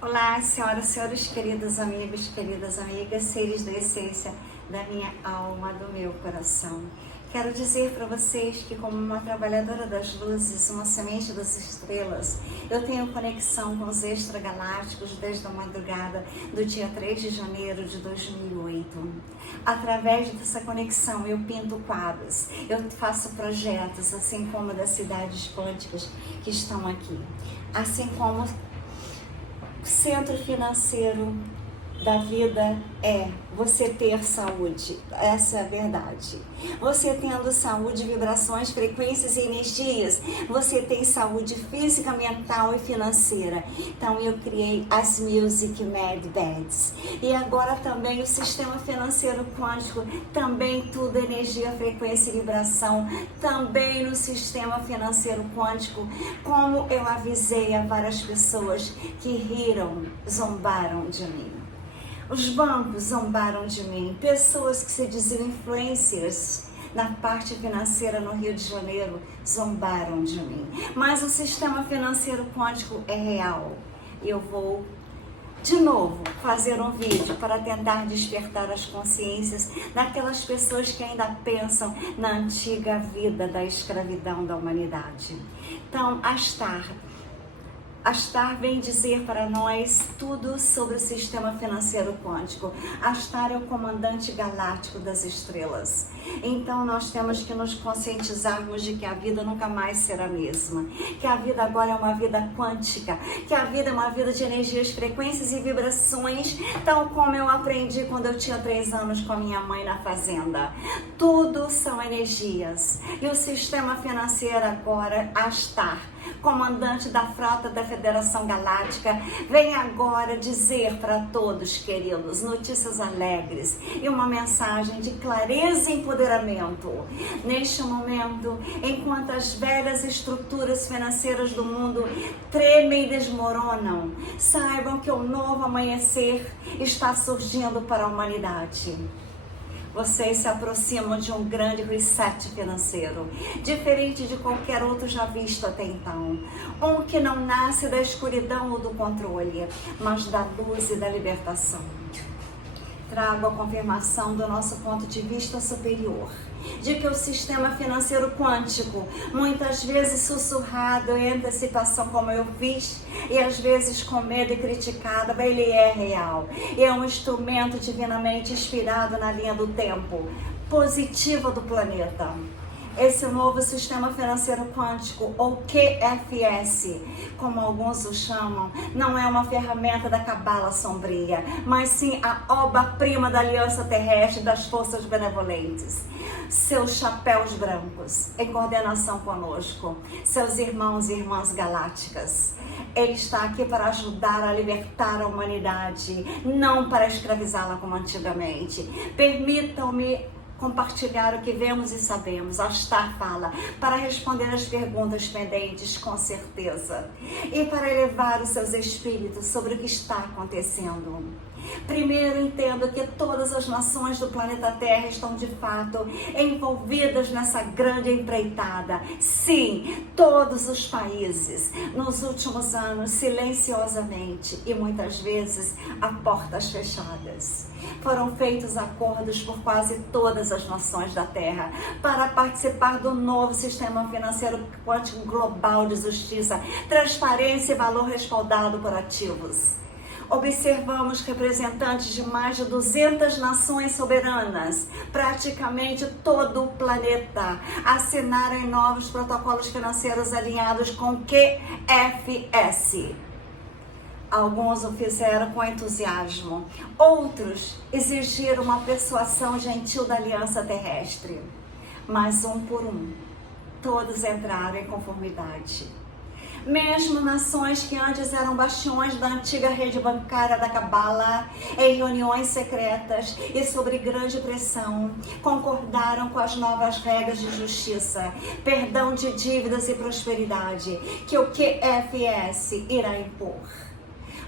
Olá, senhoras e senhores, queridas amigas, seres da essência da minha alma, do meu coração. Quero dizer para vocês que, como uma trabalhadora das luzes, uma semente das estrelas, eu tenho conexão com os extragalácticos desde a madrugada do dia 3 de janeiro de 2008. Através dessa conexão, eu pinto quadros, eu faço projetos, assim como das cidades quânticas que estão aqui. Assim como centro financeiro da vida é você ter saúde, essa é a verdade. Você tendo saúde, vibrações, frequências e energias, você tem saúde física, mental e financeira. Então eu criei as Music Mad Beds. E agora também o sistema financeiro quântico, também tudo energia, frequência e vibração, também no sistema financeiro quântico, como eu avisei a várias pessoas que riram, zombaram de mim. Os bancos zombaram de mim, pessoas que se diziam influencers na parte financeira no Rio de Janeiro zombaram de mim. Mas o sistema financeiro quântico é real. Eu vou, de novo, fazer um vídeo para tentar despertar as consciências daquelas pessoas que ainda pensam na antiga vida da escravidão da humanidade. Então, Astar vem dizer para nós tudo sobre o sistema financeiro quântico. Astar é o comandante galáctico das estrelas. Então nós temos que nos conscientizarmos de que a vida nunca mais será a mesma. Que a vida agora é uma vida quântica. Que a vida é uma vida de energias, frequências e vibrações, tal como eu aprendi quando eu tinha 3 anos com a minha mãe na fazenda. Tudo são energias. E o sistema financeiro agora, Astar, comandante da frota da Federação Galáctica, vem agora dizer para todos, queridos, notícias alegres e uma mensagem de clareza e empoderamento. Neste momento, enquanto as velhas estruturas financeiras do mundo tremem e desmoronam, saibam que um novo amanhecer está surgindo para a humanidade. Vocês se aproximam de um grande reset financeiro, diferente de qualquer outro já visto até então. Um que não nasce da escuridão ou do controle, mas da luz e da libertação. Trago a confirmação do nosso ponto de vista superior, de que o sistema financeiro quântico, muitas vezes sussurrado em antecipação como eu fiz, e às vezes com medo e criticado, ele é real. É um instrumento divinamente inspirado na linha do tempo, positiva do planeta. Esse novo sistema financeiro quântico, ou QFS, como alguns o chamam, não é uma ferramenta da cabala sombria, mas sim a obra-prima da aliança terrestre das forças benevolentes. Seus chapéus brancos, em coordenação conosco, seus irmãos e irmãs galácticas. Ele está aqui para ajudar a libertar a humanidade, não para escravizá-la como antigamente. Permitam-me compartilhar o que vemos e sabemos. Astar fala para responder as perguntas pendentes com certeza e para elevar os seus espíritos sobre o que está acontecendo. Primeiro, entendo que todas as nações do planeta Terra estão de fato envolvidas nessa grande empreitada. Sim, todos os países, nos últimos anos, silenciosamente e muitas vezes a portas fechadas. Foram feitos acordos por quase todas as nações da Terra para participar do novo sistema financeiro quântico global de justiça, transparência e valor respaldado por ativos. Observamos representantes de mais de 200 nações soberanas, praticamente todo o planeta, assinarem novos protocolos financeiros alinhados com o QFS. Alguns o fizeram com entusiasmo, outros exigiram uma persuasão gentil da aliança terrestre. Mas um por um, todos entraram em conformidade. Mesmo nações que antes eram bastiões da antiga rede bancária da Cabala, em reuniões secretas e sob grande pressão, concordaram com as novas regras de justiça, perdão de dívidas e prosperidade que o QFS irá impor.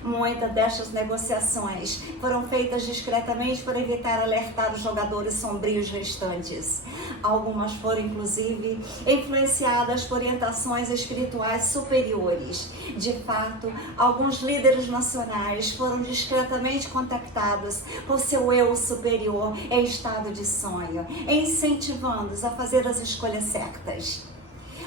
Muitas destas negociações foram feitas discretamente para evitar alertar os jogadores sombrios restantes. Algumas foram, inclusive, influenciadas por orientações espirituais superiores. De fato, alguns líderes nacionais foram discretamente contactados por seu eu superior em estado de sonho, incentivando-os a fazer as escolhas certas.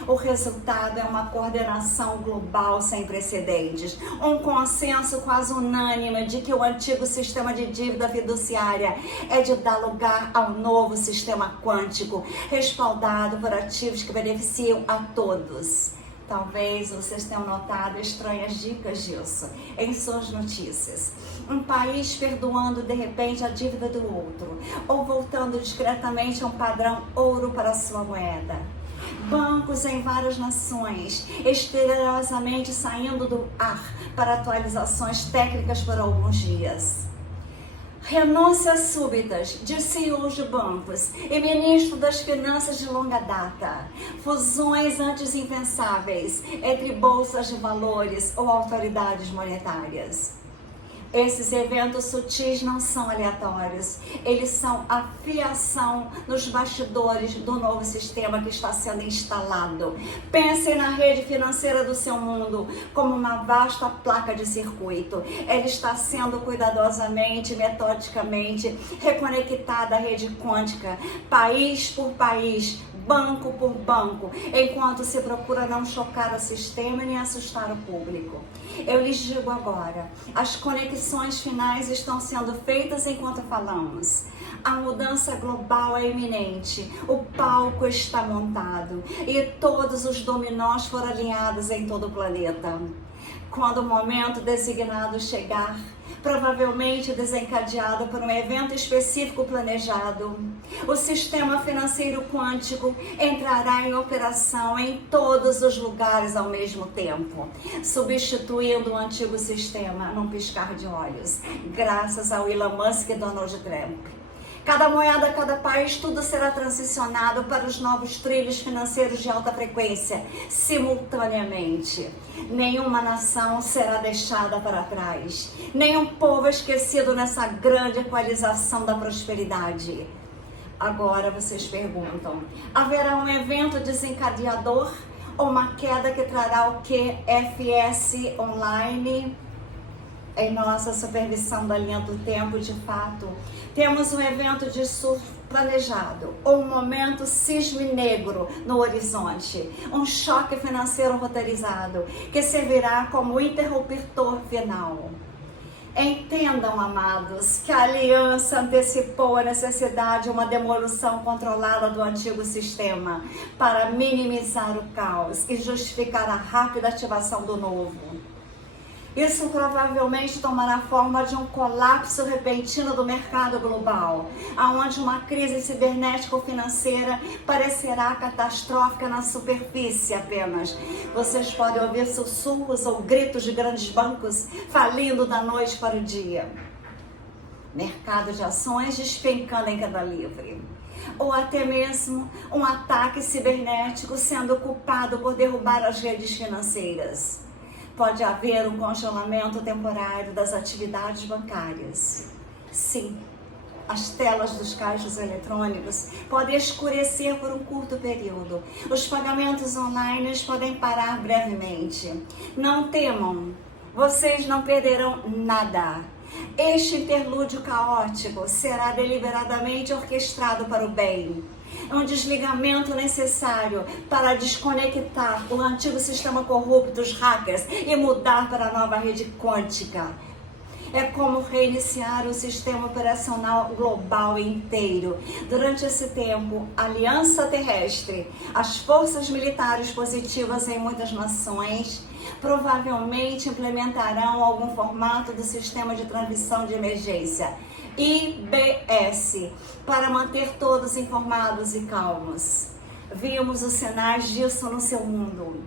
O resultado é uma coordenação global sem precedentes, um consenso quase unânime de que o antigo sistema de dívida fiduciária é de dar lugar ao novo sistema quântico, respaldado por ativos que beneficiam a todos. Talvez vocês tenham notado estranhas dicas disso em suas notícias. Um país perdoando de repente a dívida do outro, ou voltando discretamente a um padrão ouro para sua moeda. Bancos em várias nações, misteriosamente saindo do ar para atualizações técnicas por alguns dias. Renúncias súbitas de CEOs de bancos e ministro das finanças de longa data. Fusões antes impensáveis entre bolsas de valores ou autoridades monetárias. Esses eventos sutis não são aleatórios, eles são a fiação nos bastidores do novo sistema que está sendo instalado. Pensem na rede financeira do seu mundo como uma vasta placa de circuito. Ela está sendo cuidadosamente, metodicamente reconectada à rede quântica, país por país, banco por banco, enquanto se procura não chocar o sistema nem assustar o público. Eu lhes digo agora, as conexões finais estão sendo feitas enquanto falamos. A mudança global é iminente, o palco está montado e todos os dominós foram alinhados em todo o planeta. Quando o momento designado chegar, provavelmente desencadeado por um evento específico planejado, o sistema financeiro quântico entrará em operação em todos os lugares ao mesmo tempo, substituindo o antigo sistema num piscar de olhos, graças ao Elon Musk e Donald Trump. Cada moeda, cada país, tudo será transicionado para os novos trilhos financeiros de alta frequência, simultaneamente. Nenhuma nação será deixada para trás. Nenhum povo esquecido nessa grande equalização da prosperidade. Agora vocês perguntam, haverá um evento desencadeador ou uma queda que trará o QFS online? Em nossa supervisão da linha do tempo, de fato, temos um evento de surf planejado, ou um momento cisne negro no horizonte, um choque financeiro roteirizado, que servirá como interruptor final. Entendam, amados, que a aliança antecipou a necessidade de uma demolição controlada do antigo sistema para minimizar o caos e justificar a rápida ativação do novo. Isso provavelmente tomará forma de um colapso repentino do mercado global, onde uma crise cibernético-financeira parecerá catastrófica na superfície apenas. Vocês podem ouvir sussurros ou gritos de grandes bancos falindo da noite para o dia. Mercado de ações despencando em queda livre. Ou até mesmo um ataque cibernético sendo culpado por derrubar as redes financeiras. Pode haver um congelamento temporário das atividades bancárias. Sim, as telas dos caixas eletrônicos podem escurecer por um curto período. Os pagamentos online podem parar brevemente. Não temam, vocês não perderão nada. Este interlúdio caótico será deliberadamente orquestrado para o bem. É um desligamento necessário para desconectar o antigo sistema corrupto dos hackers e mudar para a nova rede quântica. É como reiniciar o sistema operacional global inteiro. Durante esse tempo, a Aliança Terrestre, as forças militares positivas em muitas nações, provavelmente implementarão algum formato do sistema de transmissão de emergência, IBS, para manter todos informados e calmos. Vimos os sinais disso no seu mundo.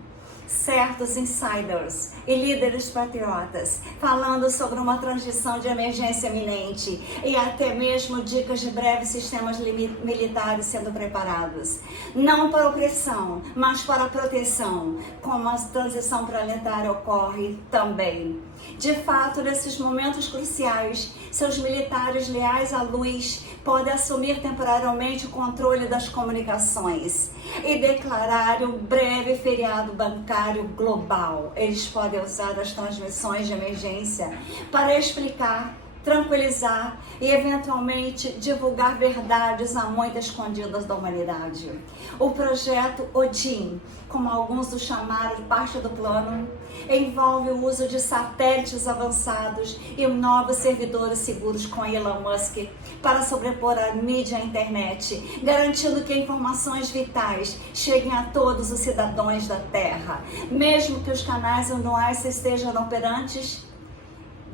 certos insiders e líderes patriotas falando sobre uma transição de emergência iminente e até mesmo dicas de breves sistemas militares sendo preparados, não para opressão, mas para proteção, como a transição planetária ocorre também. De fato, nesses momentos cruciais, seus militares leais à luz podem assumir temporariamente o controle das comunicações e declarar um breve feriado bancário global. Eles podem usar as transmissões de emergência para explicar, tranquilizar e eventualmente divulgar verdades há muito escondidas da humanidade. O projeto Odin, como alguns o chamaram, parte do plano, envolve o uso de satélites avançados e novos servidores seguros com Elon Musk para sobrepor a mídia e a internet, garantindo que informações vitais cheguem a todos os cidadãos da Terra. Mesmo que os canais anuais estejam inoperantes,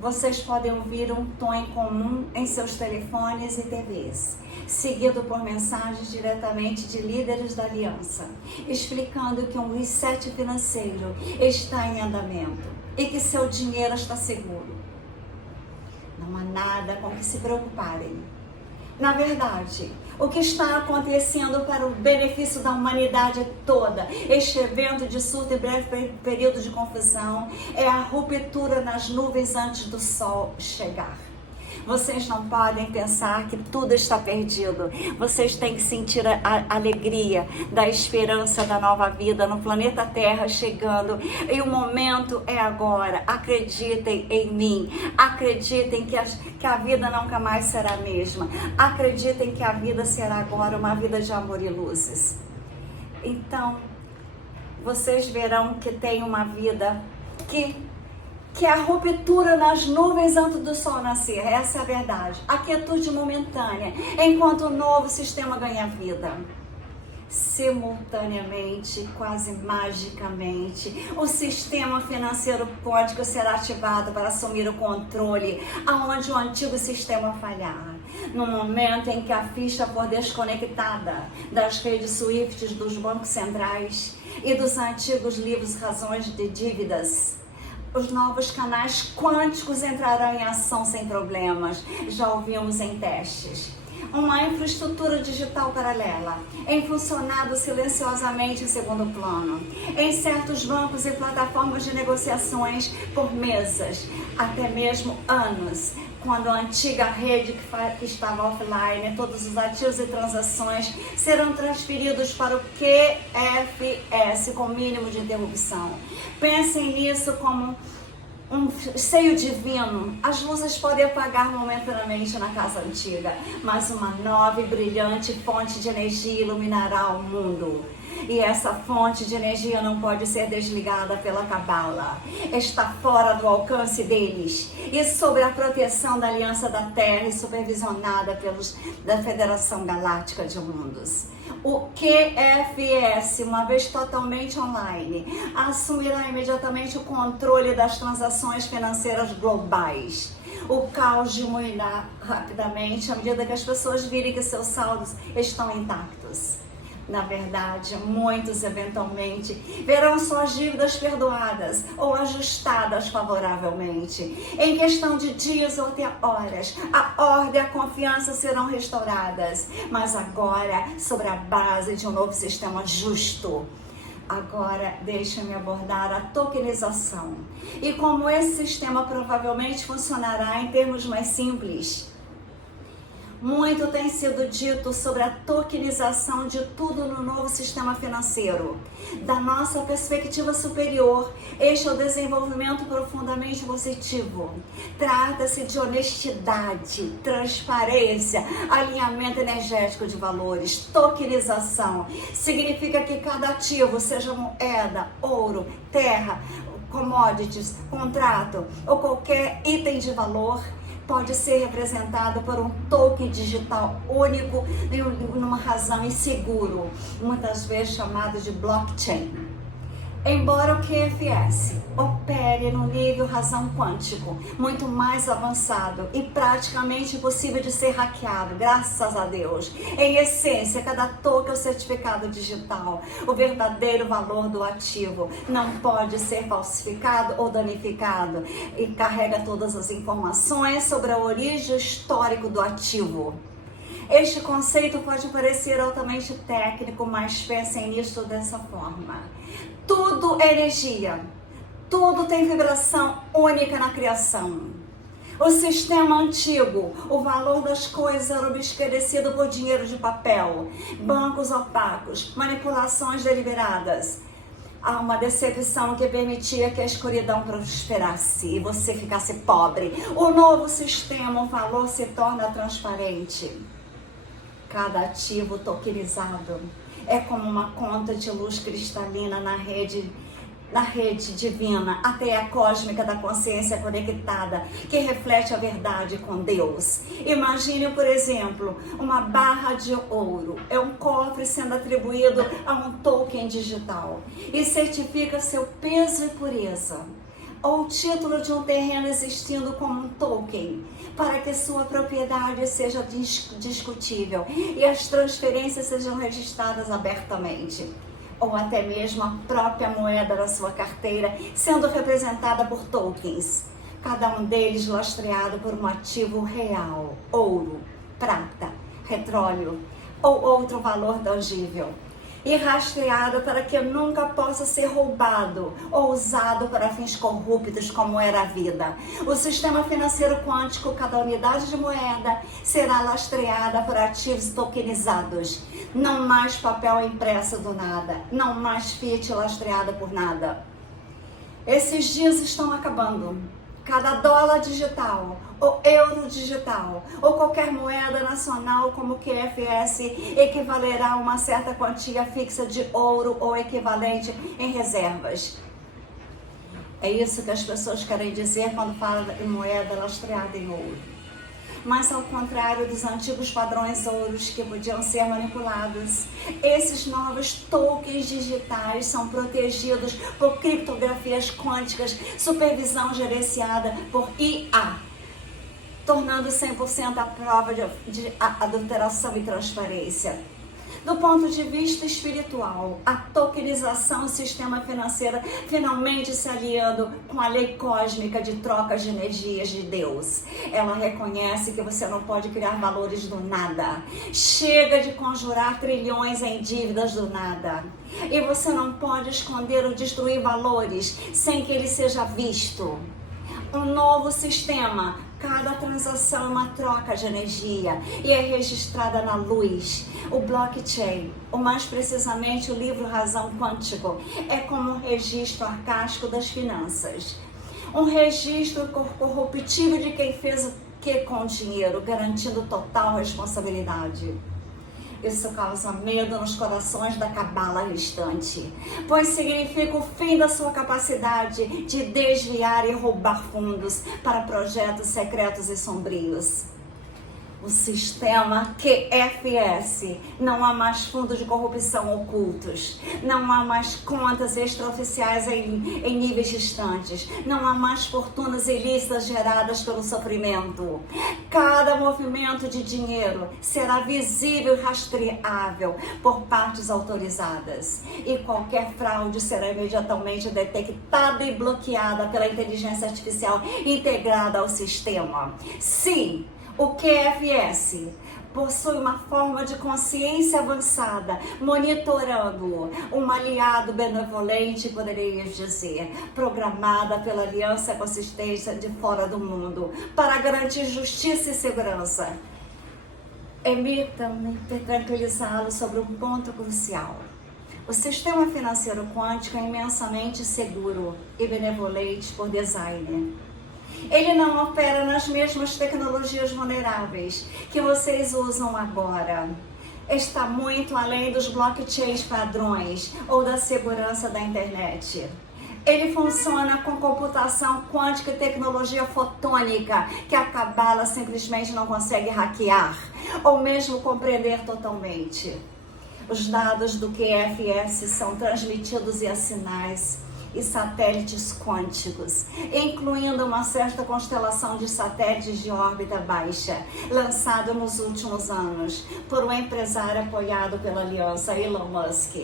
vocês podem ouvir um tom em comum em seus telefones e TVs, seguido por mensagens diretamente de líderes da aliança, explicando que um reset financeiro está em andamento e que seu dinheiro está seguro. Não há nada com que se preocuparem. Na verdade, o que está acontecendo para o benefício da humanidade toda, este evento de surto e breve período de confusão, é a ruptura nas nuvens antes do sol chegar. Vocês não podem pensar que tudo está perdido. Vocês têm que sentir a alegria da esperança da nova vida no planeta Terra chegando. E o momento é agora. Acreditem em mim. Acreditem que a vida nunca mais será a mesma. Acreditem que a vida será agora uma vida de amor e luzes. Então, vocês verão que tem uma vida que é a ruptura nas nuvens antes do sol nascer. Essa é a verdade. A quietude momentânea, enquanto o novo sistema ganha vida. Simultaneamente, quase magicamente, o sistema financeiro quântico será ativado para assumir o controle aonde o antigo sistema falhar. No momento em que a ficha for desconectada das redes SWIFT dos bancos centrais e dos antigos livros razões de dívidas, os novos canais quânticos entrarão em ação sem problemas. Já ouvimos em testes. Uma infraestrutura digital paralela, em funcionado silenciosamente em segundo plano, em certos bancos e plataformas de negociações por meses, até mesmo anos, quando a antiga rede que estava offline, todos os ativos e transações serão transferidos para o QFS com mínimo de interrupção. Pensem nisso como um seio divino. As luzes podem apagar momentaneamente na casa antiga, mas uma nova e brilhante fonte de energia iluminará o mundo. E essa fonte de energia não pode ser desligada pela cabala. Está fora do alcance deles. E sob a proteção da Aliança da Terra e supervisionada da Federação Galáctica de Mundos. O QFS, uma vez totalmente online, assumirá imediatamente o controle das transações financeiras globais. O caos diminuirá rapidamente à medida que as pessoas virem que seus saldos estão intactos. Na verdade, muitos eventualmente verão suas dívidas perdoadas ou ajustadas favoravelmente. Em questão de dias ou até horas, a ordem e a confiança serão restauradas, mas agora sobre a base de um novo sistema justo. Agora, deixa-me abordar a tokenização e como esse sistema provavelmente funcionará em termos mais simples. Muito tem sido dito sobre a tokenização de tudo no novo sistema financeiro. Da nossa perspectiva superior, este é o desenvolvimento profundamente positivo. Trata-se de honestidade, transparência, alinhamento energético de valores. Tokenização significa que cada ativo, seja moeda, ouro, terra, commodities, contrato ou qualquer item de valor, pode ser representado por um token digital único numa razão e seguro, muitas vezes chamado de blockchain. Embora o QFS opere no nível razão quântico muito mais avançado e praticamente impossível de ser hackeado, graças a Deus, em essência, cada token é o certificado digital, o verdadeiro valor do ativo não pode ser falsificado ou danificado e carrega todas as informações sobre a origem histórica do ativo. Este conceito pode parecer altamente técnico, mas pensem nisso dessa forma. Tudo é energia, tudo tem vibração única na criação. O sistema antigo, o valor das coisas era obscurecido por dinheiro de papel, bancos opacos, manipulações deliberadas. Há uma decepção que permitia que a escuridão prosperasse e você ficasse pobre. O novo sistema, o valor se torna transparente. Cada ativo tokenizado é como uma conta de luz cristalina na rede divina, a teia cósmica da consciência conectada, que reflete a verdade com Deus. Imagine, por exemplo, uma barra de ouro. É um cofre sendo atribuído a um token digital e certifica seu peso e pureza. Ou o título de um terreno existindo como um token, para que sua propriedade seja discutível e as transferências sejam registradas abertamente. Ou até mesmo a própria moeda da sua carteira sendo representada por tokens, cada um deles lastreado por um ativo real, ouro, prata, petróleo ou outro valor tangível, e rastreado para que nunca possa ser roubado ou usado para fins corruptos como era a vida. O sistema financeiro quântico, cada unidade de moeda será lastreada por ativos tokenizados. Não mais papel impresso do nada, não mais fiat lastreada por nada. Esses dias estão acabando. Cada dólar digital, ou euro digital, ou qualquer moeda nacional como o QFS equivalerá a uma certa quantia fixa de ouro ou equivalente em reservas. É isso que as pessoas querem dizer quando falam em moeda lastreada em ouro. Mas ao contrário dos antigos padrões ouros que podiam ser manipulados, esses novos tokens digitais são protegidos por criptografias quânticas, supervisão gerenciada por IA, tornando 100% a prova de adulteração e transparência. Do ponto de vista espiritual, a tokenização do sistema financeiro finalmente se aliando com a lei cósmica de trocas de energias de Deus. Ela reconhece que você não pode criar valores do nada. Chega de conjurar trilhões em dívidas do nada. E você não pode esconder ou destruir valores sem que ele seja visto. Um novo sistema, cada transação é uma troca de energia e é registrada na luz. O blockchain, ou mais precisamente o livro Razão Quântico, é como um registro arcaico das finanças. Um registro corruptível de quem fez o que com o dinheiro, garantindo total responsabilidade. Isso causa medo nos corações da cabala restante, pois significa o fim da sua capacidade de desviar e roubar fundos para projetos secretos e sombrios. O sistema QFS, não há mais fundos de corrupção ocultos, não há mais contas extraoficiais em níveis distantes, não há mais fortunas ilícitas geradas pelo sofrimento. Cada movimento de dinheiro será visível e rastreável por partes autorizadas, e qualquer fraude será imediatamente detectada e bloqueada pela inteligência artificial integrada ao sistema. Sim, o QFS possui uma forma de consciência avançada, monitorando um aliado benevolente, poderíamos dizer, programada pela aliança consistência de fora do mundo, para garantir justiça e segurança. Permitam-me tranquilizá-lo sobre um ponto crucial. O sistema financeiro quântico é imensamente seguro e benevolente por design. Ele não opera nas mesmas tecnologias vulneráveis que vocês usam agora. Está muito além dos blockchains padrões ou da segurança da internet. Ele funciona com computação quântica e tecnologia fotônica que a cabala simplesmente não consegue hackear ou mesmo compreender totalmente. Os dados do QFS são transmitidos via sinais e satélites quânticos, incluindo uma certa constelação de satélites de órbita baixa, lançado nos últimos anos por um empresário apoiado pela aliança Elon Musk.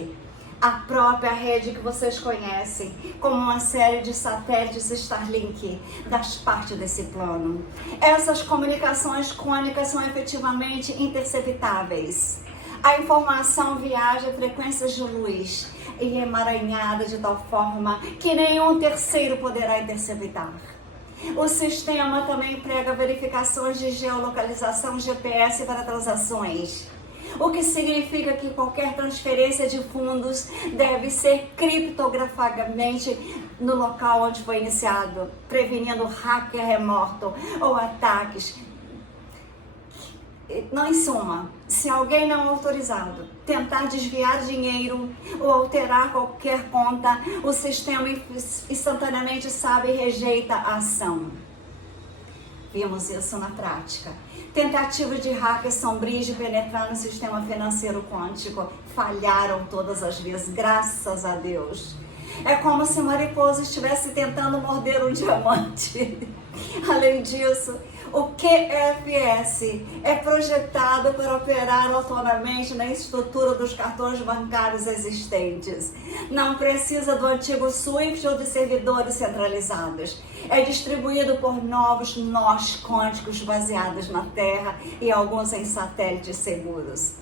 A própria rede que vocês conhecem como uma série de satélites Starlink das parte desse plano. Essas comunicações quânticas são efetivamente interceptáveis. A informação viaja a frequências de luz e é emaranhada de tal forma que nenhum terceiro poderá interceptar. O sistema também emprega verificações de geolocalização GPS para transações, o que significa que qualquer transferência de fundos deve ser criptografadamente no local onde foi iniciado, prevenindo hacker remoto ou ataques. Em suma, se alguém não autorizado tentar desviar dinheiro ou alterar qualquer conta, o sistema instantaneamente sabe e rejeita a ação. Vimos isso na prática. Tentativas de hackers sombrios de penetrar no sistema financeiro quântico falharam todas as vezes, graças a Deus. É como se uma mariposa estivesse tentando morder um diamante. Além disso, o QFS é projetado para operar autonomamente na estrutura dos cartões bancários existentes. Não precisa do antigo SWIFT ou de servidores centralizados. É distribuído por novos nós quânticos baseados na Terra e alguns em satélites seguros.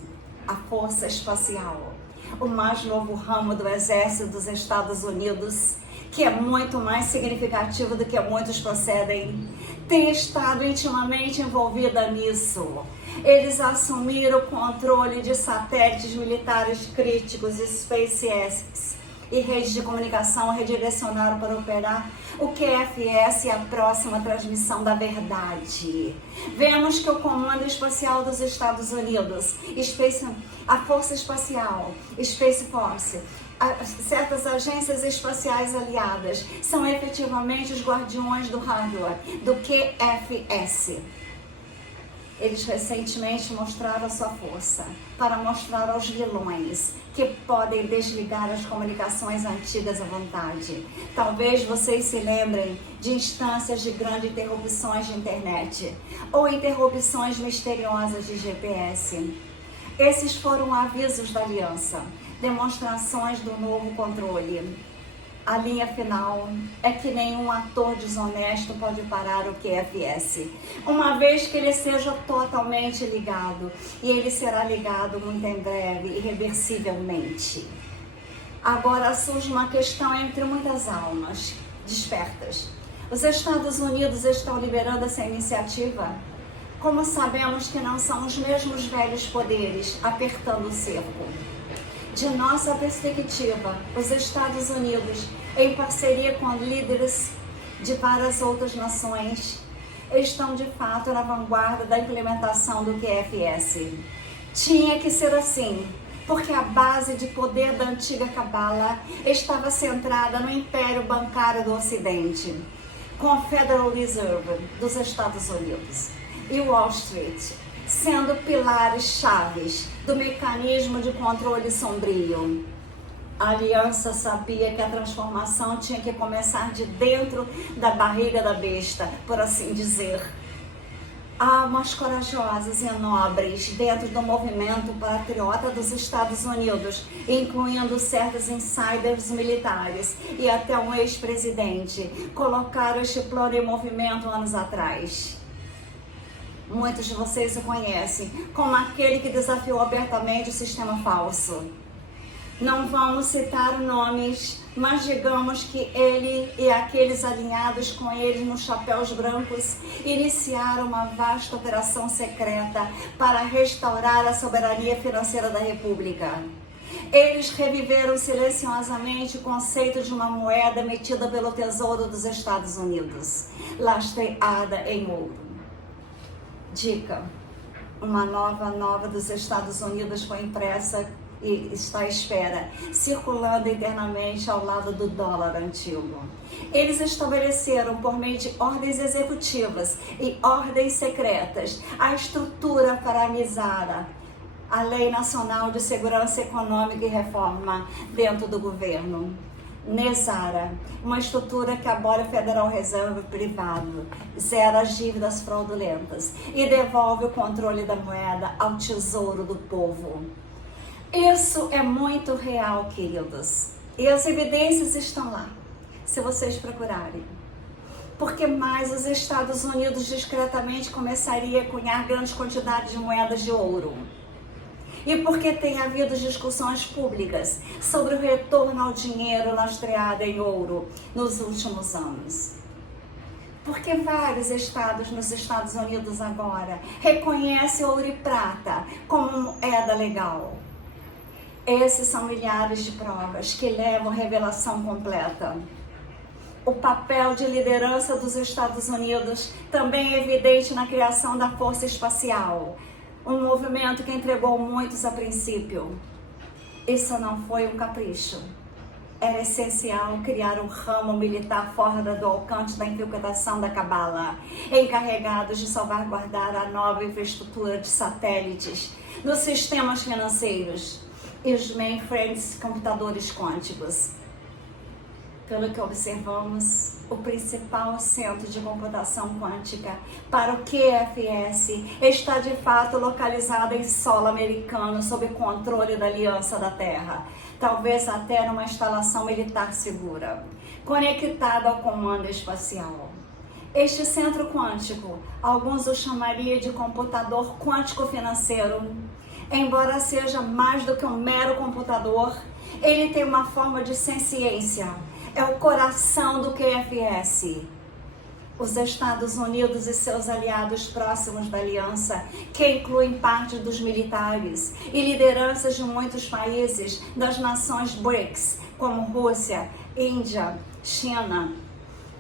A Força Espacial, o mais novo ramo do Exército dos Estados Unidos, que é muito mais significativo do que muitos procedem, tem estado intimamente envolvida nisso. Eles assumiram o controle de satélites militares críticos, SpaceX e redes de comunicação redirecionaram para operar o QFS e a próxima transmissão da verdade. Vemos que o Comando Espacial dos Estados Unidos, a Força Espacial, Space Force, certas agências espaciais aliadas são efetivamente os guardiões do hardware, do QFS. Eles recentemente mostraram a sua força para mostrar aos vilões que podem desligar as comunicações antigas à vontade. Talvez vocês se lembrem de instâncias de grandes interrupções de internet ou interrupções misteriosas de GPS. Esses foram avisos da aliança, demonstrações do novo controle. A linha final é que nenhum ator desonesto pode parar o QFS, uma vez que ele seja totalmente ligado, e ele será ligado muito em breve, irreversivelmente. Agora surge uma questão entre muitas almas despertas. Os Estados Unidos estão liberando essa iniciativa? Como sabemos que não são os mesmos velhos poderes apertando o cerco? De nossa perspectiva, os Estados Unidos, em parceria com líderes de várias outras nações, estão de fato na vanguarda da implementação do QFS. Tinha que ser assim, porque a base de poder da antiga Cabala estava centrada no Império Bancário do Ocidente, com a Federal Reserve dos Estados Unidos e Wall Street sendo pilares chaves do mecanismo de controle sombrio. A aliança sabia que a transformação tinha que começar de dentro da barriga da besta, por assim dizer. Almas corajosas e nobres dentro do movimento patriota dos Estados Unidos, incluindo certos insiders militares e até um ex-presidente, colocaram este plano em movimento anos atrás. Muitos de vocês o conhecem como aquele que desafiou abertamente o sistema falso. Não vamos citar nomes, mas digamos que ele e aqueles alinhados com ele nos chapéus brancos iniciaram uma vasta operação secreta para restaurar a soberania financeira da República. Eles reviveram silenciosamente o conceito de uma moeda emitida pelo Tesouro dos Estados Unidos, lastreada em ouro. Dica: uma nova dos Estados Unidos foi impressa e está à espera, circulando internamente ao lado do dólar antigo. Eles estabeleceram, por meio de ordens executivas e ordens secretas, a estrutura paramizada a Lei Nacional de Segurança Econômica e Reforma dentro do governo. NESARA, uma estrutura que abole o Federal Reserve privado, zera as dívidas fraudulentas e devolve o controle da moeda ao tesouro do povo. Isso é muito real, queridos. E as evidências estão lá, se vocês procurarem. Porque mais os Estados Unidos discretamente começariam a cunhar grandes quantidades de moedas de ouro. E porque tem havido discussões públicas sobre o retorno ao dinheiro lastreado em ouro nos últimos anos. Porque vários estados nos Estados Unidos agora reconhecem ouro e prata como moeda legal. Esses são milhares de provas que levam à revelação completa. O papel de liderança dos Estados Unidos também é evidente na criação da Força Espacial, um movimento que entregou muitos a princípio. Isso não foi um capricho. Era essencial criar um ramo militar fora do alcance da infiltração da Cabala, encarregados de salvaguardar a nova infraestrutura de satélites nos sistemas financeiros e os mainframes computadores quânticos. Pelo que observamos, o principal centro de computação quântica para o QFS está de fato localizado em solo americano sob controle da Aliança da Terra, talvez até numa instalação militar segura, conectada ao comando espacial. Este centro quântico, alguns o chamariam de computador quântico financeiro. Embora seja mais do que um mero computador, ele tem uma forma de ciência. É o coração do QFS. Os Estados Unidos e seus aliados próximos da aliança, que incluem parte dos militares e lideranças de muitos países das nações BRICS, como Rússia, Índia, China,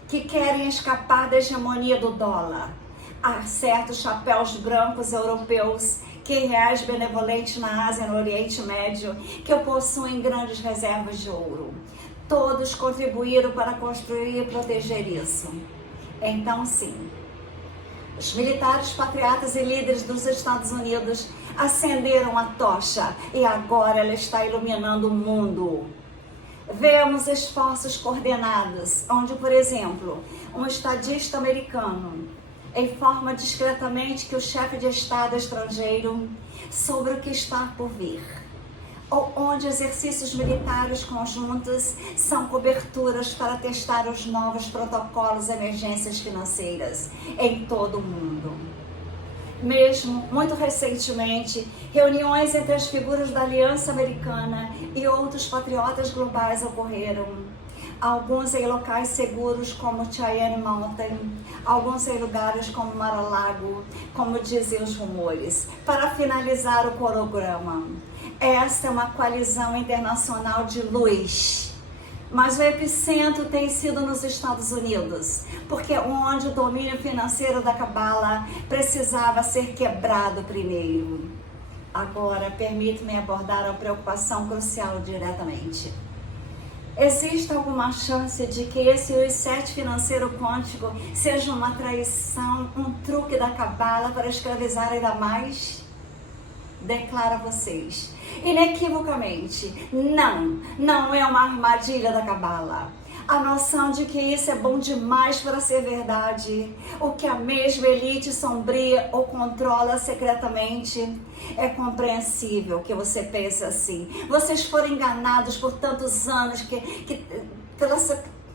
que querem escapar da hegemonia do dólar. Há certos chapéus brancos europeus que reais benevolentes na Ásia e no Oriente Médio que possuem grandes reservas de ouro. Todos contribuíram para construir e proteger isso. Então, sim, os militares patriotas e líderes dos Estados Unidos acenderam a tocha e agora ela está iluminando o mundo. Vemos esforços coordenados, onde, por exemplo, um estadista americano informa discretamente que o chefe de Estado estrangeiro sobre o que está por vir, ou onde exercícios militares conjuntos são coberturas para testar os novos protocolos de emergências financeiras em todo o mundo. Mesmo, muito recentemente, reuniões entre as figuras da Aliança Americana e outros patriotas globais ocorreram. Alguns em locais seguros como Cheyenne Mountain, alguns em lugares como Mar-a-Lago, como dizem os rumores, para finalizar o cronograma. Esta é uma coalizão internacional de luz, mas o epicentro tem sido nos Estados Unidos, porque é onde o domínio financeiro da Cabala precisava ser quebrado primeiro. Agora, permite-me abordar a preocupação crucial diretamente. Existe alguma chance de que esse reset financeiro quântico seja uma traição, um truque da Cabala para escravizar ainda mais? Declaro a vocês, inequivocamente, não é uma armadilha da Cabala. A noção de que isso é bom demais para ser verdade, o que a mesma elite sombria ou controla secretamente, é compreensível que você pense assim. Vocês foram enganados por tantos anos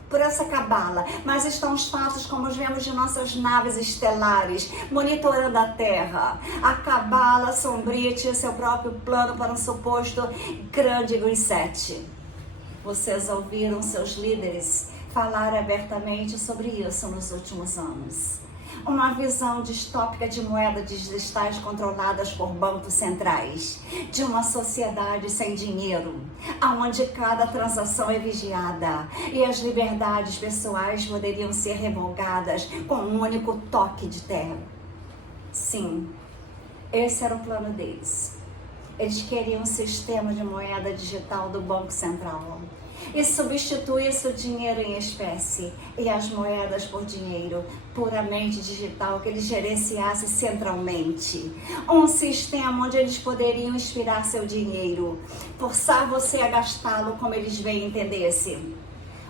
por essa Cabala, mas estão os fatos como os vemos de nossas naves estelares, monitorando a Terra. A Cabala sombria tinha seu próprio plano para um suposto grande reset. Vocês ouviram seus líderes falar abertamente sobre isso nos últimos anos. Uma visão distópica de moedas digitais controladas por bancos centrais, de uma sociedade sem dinheiro, onde cada transação é vigiada e as liberdades pessoais poderiam ser revogadas com um único toque de terra. Sim, esse era o plano deles. Eles queriam um sistema de moeda digital do Banco Central e substituísse o dinheiro em espécie e as moedas por dinheiro puramente digital que eles gerenciassem centralmente. Um sistema onde eles poderiam expirar seu dinheiro, forçar você a gastá-lo como eles bem entendessem,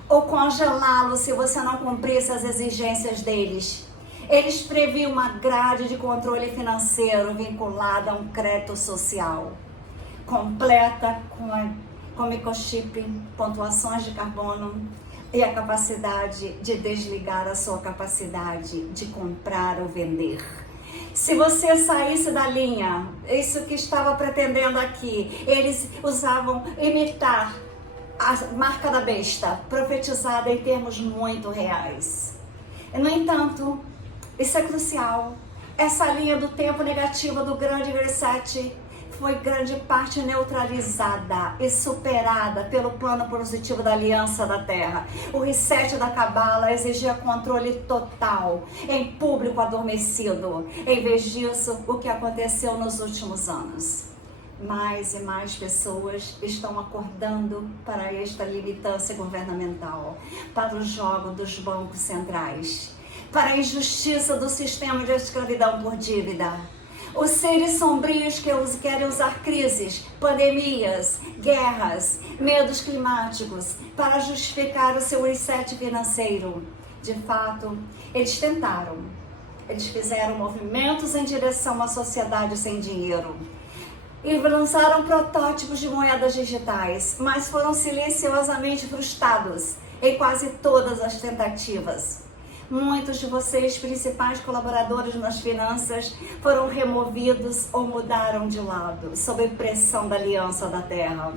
ou congelá-lo se você não cumprisse as exigências deles. Eles previam uma grade de controle financeiro vinculada a um crédito social, completa com microchip, pontuações de carbono e a capacidade de desligar a sua capacidade de comprar ou vender. Se você saísse da linha, isso que estava pretendendo aqui, eles usavam imitar a marca da besta, profetizada em termos muito reais. No entanto, isso é crucial. Essa linha do tempo negativa do grande reset foi grande parte neutralizada e superada pelo plano positivo da Aliança da Terra. O reset da Cabala exigia controle total, em público adormecido. Em vez disso, o que aconteceu nos últimos anos? Mais e mais pessoas estão acordando para esta limitância governamental, para o jogo dos bancos centrais, para a injustiça do sistema de escravidão por dívida. Os seres sombrios que querem usar crises, pandemias, guerras, medos climáticos para justificar o seu reset financeiro. De fato, eles tentaram. Eles fizeram movimentos em direção à sociedade sem dinheiro e lançaram protótipos de moedas digitais, mas foram silenciosamente frustrados em quase todas as tentativas. Muitos de vocês, principais colaboradores nas finanças, foram removidos ou mudaram de lado, sob pressão da Aliança da Terra.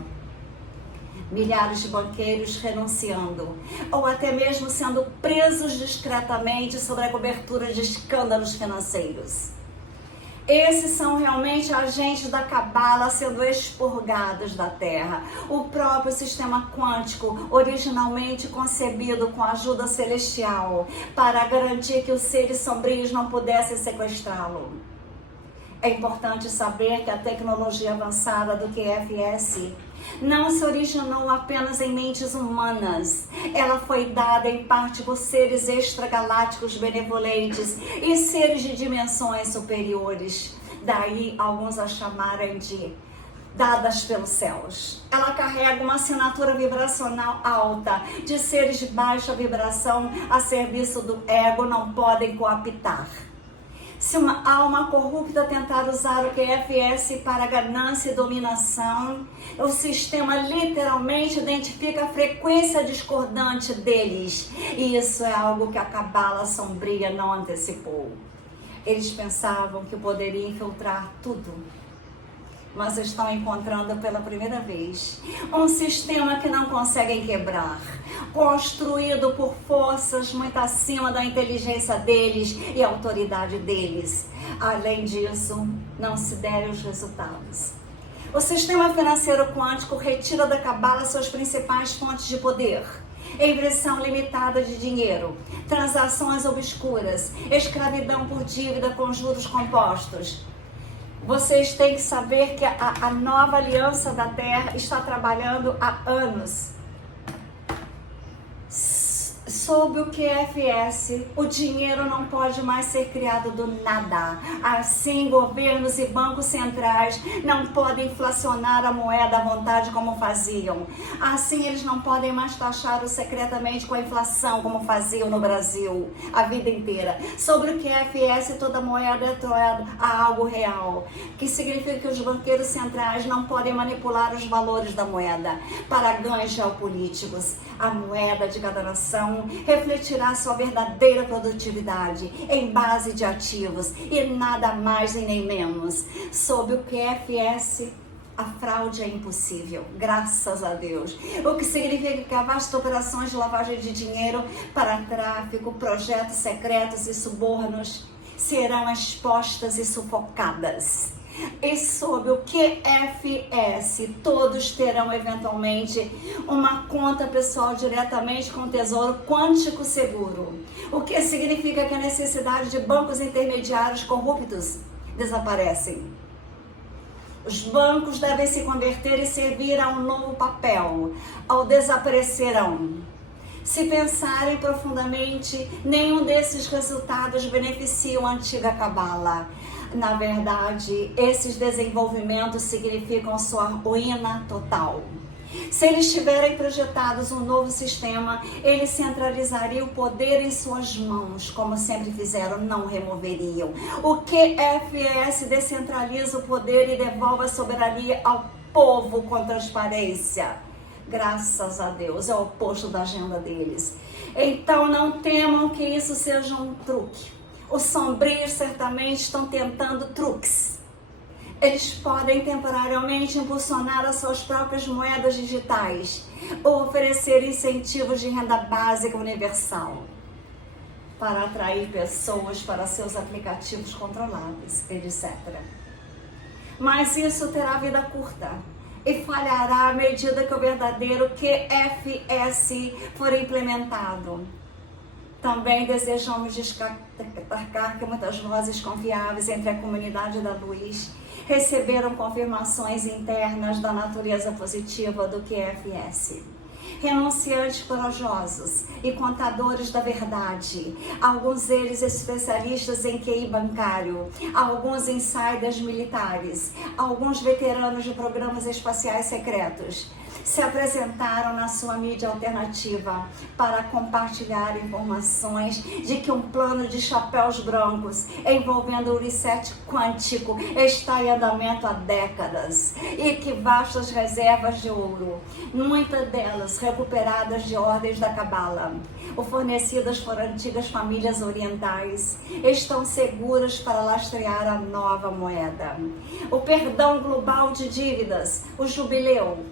Milhares de banqueiros renunciando, ou até mesmo sendo presos discretamente sob a cobertura de escândalos financeiros. Esses são realmente agentes da Cabala sendo expurgados da Terra. O próprio sistema quântico, originalmente concebido com a ajuda celestial, para garantir que os seres sombrios não pudessem sequestrá-lo. É importante saber que a tecnologia avançada do QFS não se originou apenas em mentes humanas. Ela foi dada em parte por seres extragalácticos benevolentes e seres de dimensões superiores. Daí alguns a chamarem de dadas pelos céus. Ela carrega uma assinatura vibracional alta, de seres de baixa vibração a serviço do ego não podem coapitar. Se uma alma corrupta tentar usar o QFS para ganância e dominação, o sistema literalmente identifica a frequência discordante deles. E isso é algo que a Cabala sombria não antecipou. Eles pensavam que poderiam infiltrar tudo, mas estão encontrando pela primeira vez um sistema que não conseguem quebrar, construído por forças muito acima da inteligência deles e autoridade deles. Além disso, não se derem os resultados. O sistema financeiro quântico retira da Cabala suas principais fontes de poder: impressão limitada de dinheiro, transações obscuras, escravidão por dívida com juros compostos. Vocês têm que saber que a nova Aliança da Terra está trabalhando há anos sob o QFS. O dinheiro não pode mais ser criado do nada. Assim, governos e bancos centrais não podem inflacionar a moeda à vontade como faziam. Assim, eles não podem mais taxá-lo secretamente com a inflação como faziam no Brasil a vida inteira. Sobre o QFS, toda moeda é atrelada a algo real, que significa que os banqueiros centrais não podem manipular os valores da moeda para ganhos geopolíticos. A moeda de cada nação refletirá sua verdadeira produtividade em base de ativos e nada mais e nem menos. Sob o QFS, a fraude é impossível, graças a Deus. O que significa que as vastas operações de lavagem de dinheiro para tráfico, projetos secretos e subornos serão expostas e sufocadas. E sob o QFS, todos terão eventualmente uma conta pessoal diretamente com o Tesouro Quântico Seguro. O que significa que a necessidade de bancos intermediários corruptos desaparecem. Os bancos devem se converter e servir a um novo papel, ou desaparecerão. Se pensarem profundamente, nenhum desses resultados beneficiam a antiga cabala. Na verdade, esses desenvolvimentos significam sua ruína total. Se eles tiverem projetados um novo sistema, eles centralizariam o poder em suas mãos, como sempre fizeram, não removeriam. O QFS descentraliza o poder e devolve a soberania ao povo com transparência. Graças a Deus, é o oposto da agenda deles. Então não temam que isso seja um truque. Os sombrios certamente estão tentando truques. Eles podem temporariamente impulsionar as suas próprias moedas digitais ou oferecer incentivos de renda básica universal para atrair pessoas para seus aplicativos controlados, etc. Mas isso terá vida curta e falhará à medida que o verdadeiro QFS for implementado. Também desejamos destacar que muitas vozes confiáveis entre a comunidade da luz receberam confirmações internas da natureza positiva do QFS. Renunciantes corajosos e contadores da verdade, alguns deles especialistas em QI bancário, alguns insiders militares, alguns veteranos de programas espaciais secretos, se apresentaram na sua mídia alternativa para compartilhar informações de que um plano de chapéus brancos envolvendo o reset quântico está em andamento há décadas e que vastas reservas de ouro, muitas delas recuperadas de ordens da Cabala, ou fornecidas por antigas famílias orientais, estão seguras para lastrear a nova moeda. O perdão global de dívidas, o jubileu,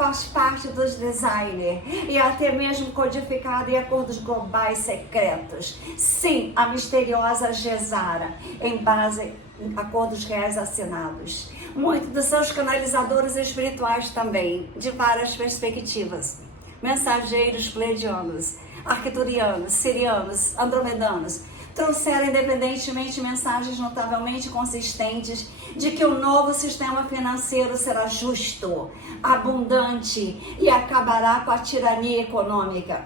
faz parte dos designers e até mesmo codificado em acordos globais secretos. Sim, a misteriosa Gesara, em base em acordos reais assinados. Muitos dos seus canalizadores espirituais também, de várias perspectivas. Mensageiros pleiadianos, arcturianos, sirianos, andromedanos, trouxeram independentemente mensagens notavelmente consistentes de que o novo sistema financeiro será justo, abundante e acabará com a tirania econômica.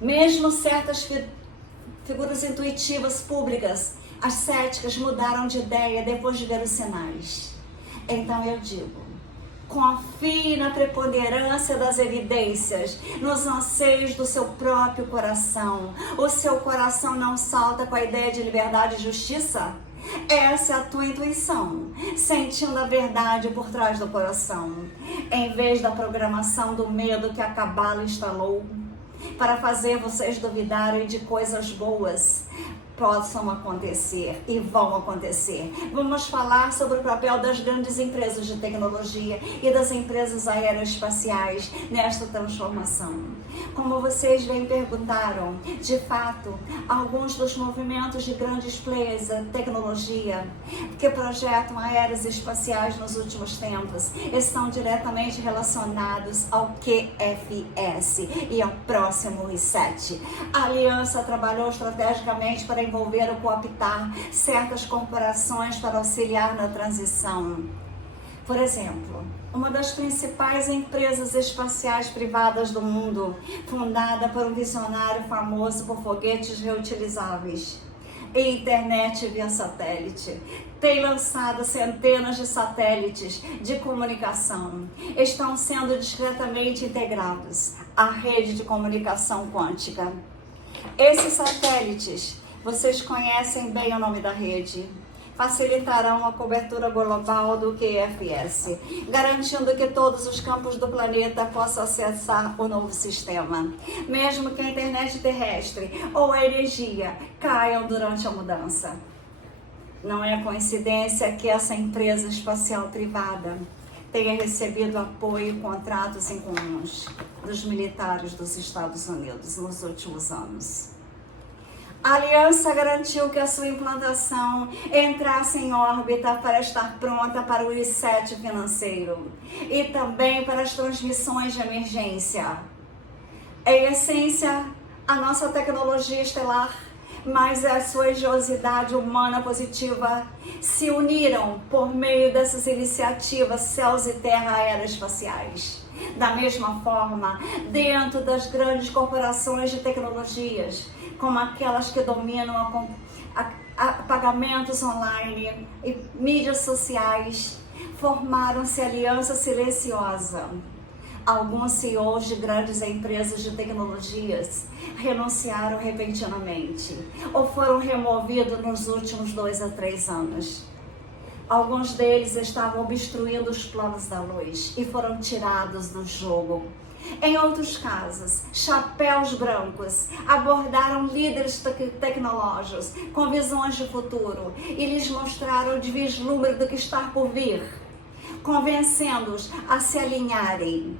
Mesmo certas figuras intuitivas públicas, as céticas, mudaram de ideia depois de ver os sinais. Então eu digo, confie na preponderância das evidências, nos anseios do seu próprio coração. O seu coração não salta com a ideia de liberdade e justiça? Essa é a tua intuição, sentindo a verdade por trás do coração, em vez da programação do medo que a Cabala instalou para fazer vocês duvidarem de coisas boas possam acontecer e vão acontecer. Vamos falar sobre o papel das grandes empresas de tecnologia e das empresas aeroespaciais nesta transformação. Como vocês bem perguntaram, de fato, alguns dos movimentos de grandes players da tecnologia que projetam aéreos espaciais nos últimos tempos estão diretamente relacionados ao QFS e ao próximo reset. A aliança trabalhou estrategicamente para envolver ou cooptar certas corporações para auxiliar na transição. Por exemplo, uma das principais empresas espaciais privadas do mundo, fundada por um visionário famoso por foguetes reutilizáveis e internet via satélite, tem lançado centenas de satélites de comunicação. Estão sendo discretamente integrados à rede de comunicação quântica. Esses satélites, vocês conhecem bem o nome da rede, facilitarão a cobertura global do QFS, garantindo que todos os campos do planeta possam acessar o novo sistema, mesmo que a internet terrestre ou a energia caiam durante a mudança. Não é coincidência que essa empresa espacial privada tenha recebido apoio e contratos em comuns dos militares dos Estados Unidos nos últimos anos. A aliança garantiu que a sua implantação entrasse em órbita para estar pronta para o reset financeiro e também para as transmissões de emergência. Em essência, a nossa tecnologia estelar mas a sua engenhosidade humana positiva se uniram por meio dessas iniciativas céus e terra aeroespaciais. Da mesma forma, dentro das grandes corporações de tecnologias, como aquelas que dominam pagamentos online e mídias sociais, formaram-se aliança silenciosa. Alguns CEOs de grandes empresas de tecnologias renunciaram repentinamente ou foram removidos nos últimos 2 a 3 anos. Alguns deles estavam obstruindo os planos da luz e foram tirados do jogo. Em outros casos, chapéus brancos abordaram líderes tecnológicos com visões de futuro e lhes mostraram o vislumbre do que está por vir, convencendo-os a se alinharem.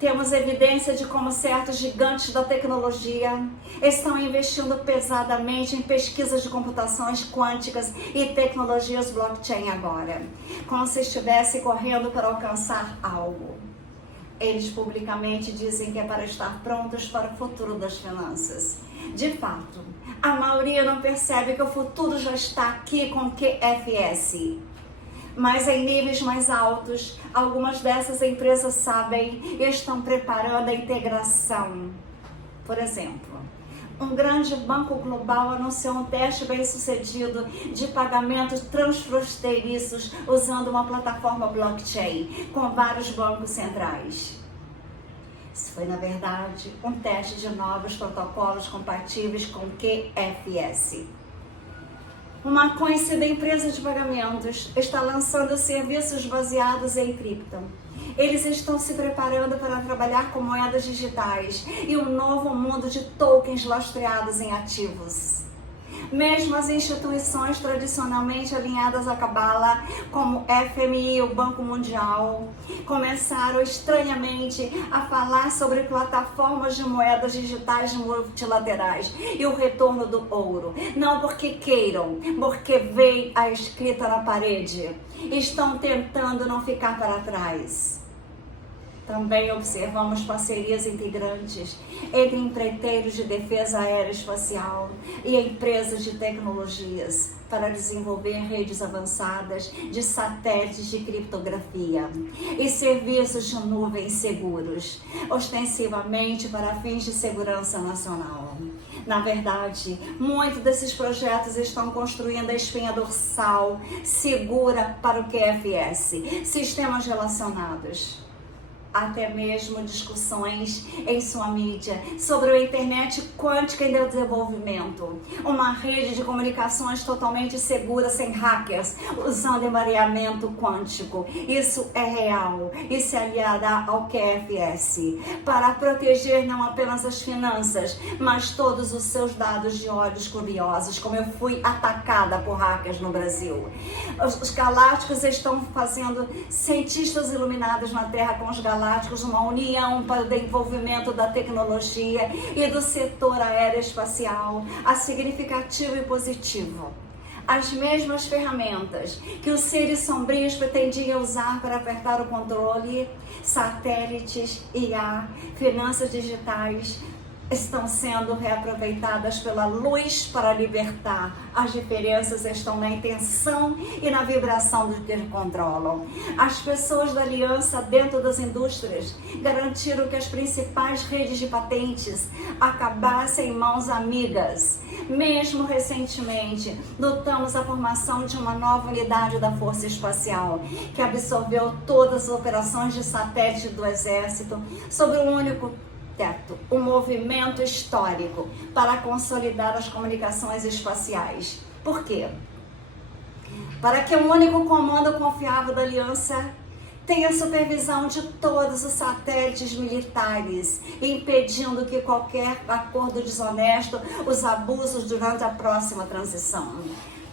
Temos evidência de como certos gigantes da tecnologia estão investindo pesadamente em pesquisas de computações quânticas e tecnologias blockchain agora, como se estivessem correndo para alcançar algo. Eles publicamente dizem que é para estar prontos para o futuro das finanças. De fato, a maioria não percebe que o futuro já está aqui com o QFS. Mas em níveis mais altos, algumas dessas empresas sabem e estão preparando a integração. Por exemplo, um grande banco global anunciou um teste bem-sucedido de pagamentos transfronteiriços usando uma plataforma blockchain com vários bancos centrais. Isso foi, na verdade, um teste de novos protocolos compatíveis com o QFS. Uma conhecida empresa de pagamentos está lançando serviços baseados em cripto. Eles estão se preparando para trabalhar com moedas digitais e um novo mundo de tokens lastreados em ativos. Mesmo as instituições tradicionalmente alinhadas à Cabala, como FMI e o Banco Mundial, começaram estranhamente a falar sobre plataformas de moedas digitais multilaterais e o retorno do ouro. Não porque queiram, porque veem a escrita na parede. Estão tentando não ficar para trás. Também observamos parcerias integrantes entre empreiteiros de defesa aeroespacial e empresas de tecnologias para desenvolver redes avançadas de satélites de criptografia e serviços de nuvem seguros, ostensivamente para fins de segurança nacional. Na verdade, muitos desses projetos estão construindo a espinha dorsal segura para o QFS, sistemas relacionados. Até mesmo discussões em sua mídia sobre a internet quântica em desenvolvimento, uma rede de comunicações totalmente segura, sem hackers, usando emaranhamento quântico. Isso é real e se aliará ao QFS para proteger não apenas as finanças, mas todos os seus dados de olhos curiosos, como eu fui atacada por hackers no Brasil. Os galácticos estão fazendo cientistas iluminados na Terra com os galácticos, uma união para o desenvolvimento da tecnologia e do setor aeroespacial, a significativo e positivo. As mesmas ferramentas que os seres sombrios pretendiam usar para apertar o controle, satélites, IA, finanças digitais, estão sendo reaproveitadas pela luz para libertar. As diferenças estão na intenção e na vibração do que controlam. As pessoas da aliança dentro das indústrias garantiram que as principais redes de patentes acabassem em mãos amigas. Mesmo recentemente, notamos a formação de uma nova unidade da Força Espacial, que absorveu todas as operações de satélite do Exército sob um único teto, um movimento histórico para consolidar as comunicações espaciais. Por quê? Para que um único comando confiável da aliança tenha supervisão de todos os satélites militares, impedindo que qualquer acordo desonesto os abusos durante a próxima transição.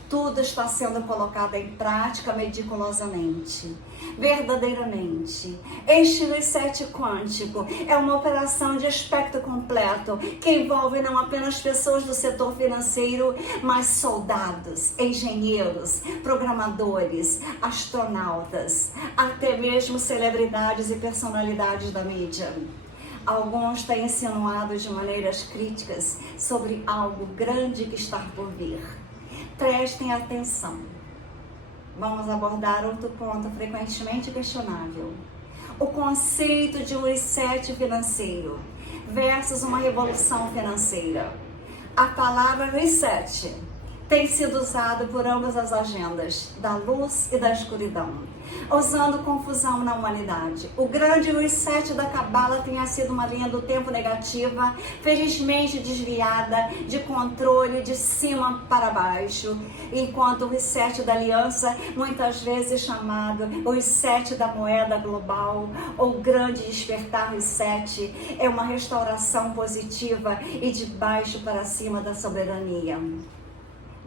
Tudo está sendo colocado em prática meticulosamente, verdadeiramente. Este reset quântico é uma operação de espectro completo que envolve não apenas pessoas do setor financeiro, mas soldados, engenheiros, programadores, astronautas, até mesmo celebridades e personalidades da mídia. Alguns têm insinuado de maneiras críticas sobre algo grande que está por vir. Prestem atenção. Vamos abordar outro ponto frequentemente questionável. O conceito de um reset financeiro versus uma revolução financeira. A palavra reset tem sido usada por ambas as agendas, da luz e da escuridão, usando confusão na humanidade. O grande reset da Cabala tenha sido uma linha do tempo negativa, felizmente desviada de controle de cima para baixo, enquanto o reset da aliança, muitas vezes chamado o reset da moeda global, ou grande despertar reset, é uma restauração positiva e de baixo para cima da soberania.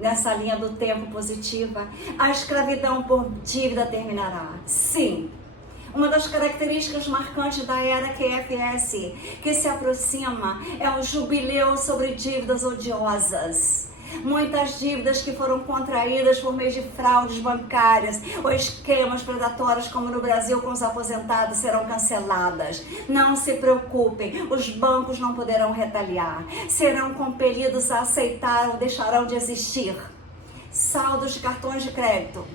Nessa linha do tempo positiva, a escravidão por dívida terminará. Sim, uma das características marcantes da era QFS que se aproxima é o jubileu sobre dívidas odiosas. Muitas dívidas que foram contraídas por meio de fraudes bancárias ou esquemas predatórios, como no Brasil com os aposentados, serão canceladas. Não se preocupem, os bancos não poderão retaliar. Serão compelidos a aceitar ou deixarão de existir. Saldos de cartões de crédito,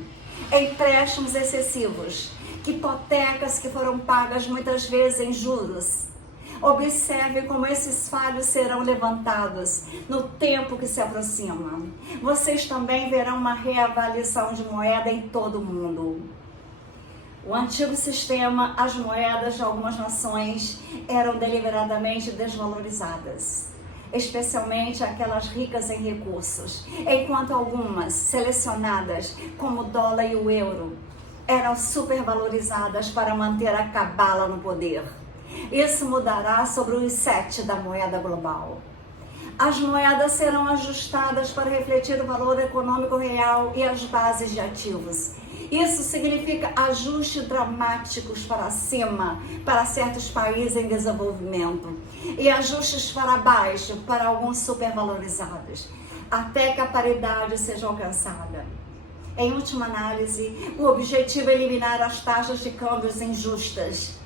empréstimos excessivos, hipotecas que foram pagas muitas vezes em juros. Observe como esses falhos serão levantados no tempo que se aproxima. Vocês também verão uma reavaliação de moeda em todo o mundo. O antigo sistema, as moedas de algumas nações eram deliberadamente desvalorizadas, especialmente aquelas ricas em recursos, enquanto algumas, selecionadas, como o dólar e o euro, eram supervalorizadas para manter a cabala no poder. Isso mudará sobre o reset da moeda global. As moedas serão ajustadas para refletir o valor econômico real e as bases de ativos. Isso significa ajustes dramáticos para cima para certos países em desenvolvimento e ajustes para baixo para alguns supervalorizados, até que a paridade seja alcançada. Em última análise, o objetivo é eliminar as taxas de câmbios injustas.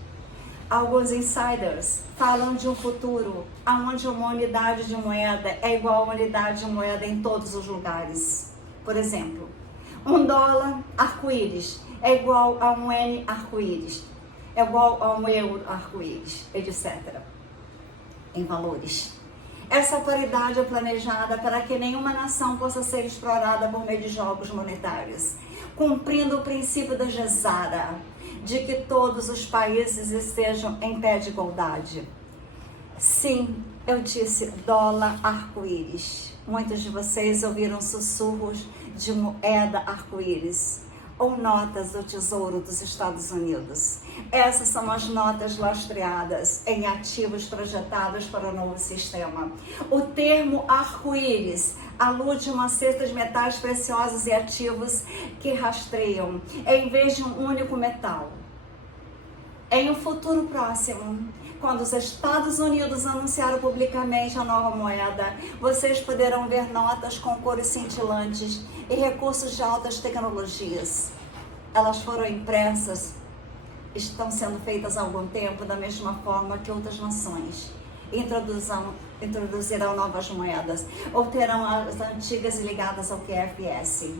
Alguns insiders falam de um futuro onde uma unidade de moeda é igual a uma unidade de moeda em todos os lugares. Por exemplo, $1 arco-íris é igual a um N arco-íris, é igual a um euro arco-íris, etc. Em valores. Essa paridade é planejada para que nenhuma nação possa ser explorada por meio de jogos monetários, cumprindo o princípio da Gesara, de que todos os países estejam em pé de igualdade. Sim, eu disse dólar arco-íris. Muitos de vocês ouviram sussurros de moeda arco-íris ou notas do Tesouro dos Estados Unidos. Essas são as notas lastreadas em ativos projetados para o novo sistema. O termo arco-íris alude a uma cesta de metais preciosos e ativos que rastreiam, em vez de um único metal. Em um futuro próximo, quando os Estados Unidos anunciaram publicamente a nova moeda, vocês poderão ver notas com cores cintilantes e recursos de altas tecnologias. Elas foram impressas, estão sendo feitas há algum tempo, da mesma forma que outras nações introduzirão novas moedas ou terão as antigas ligadas ao QFS.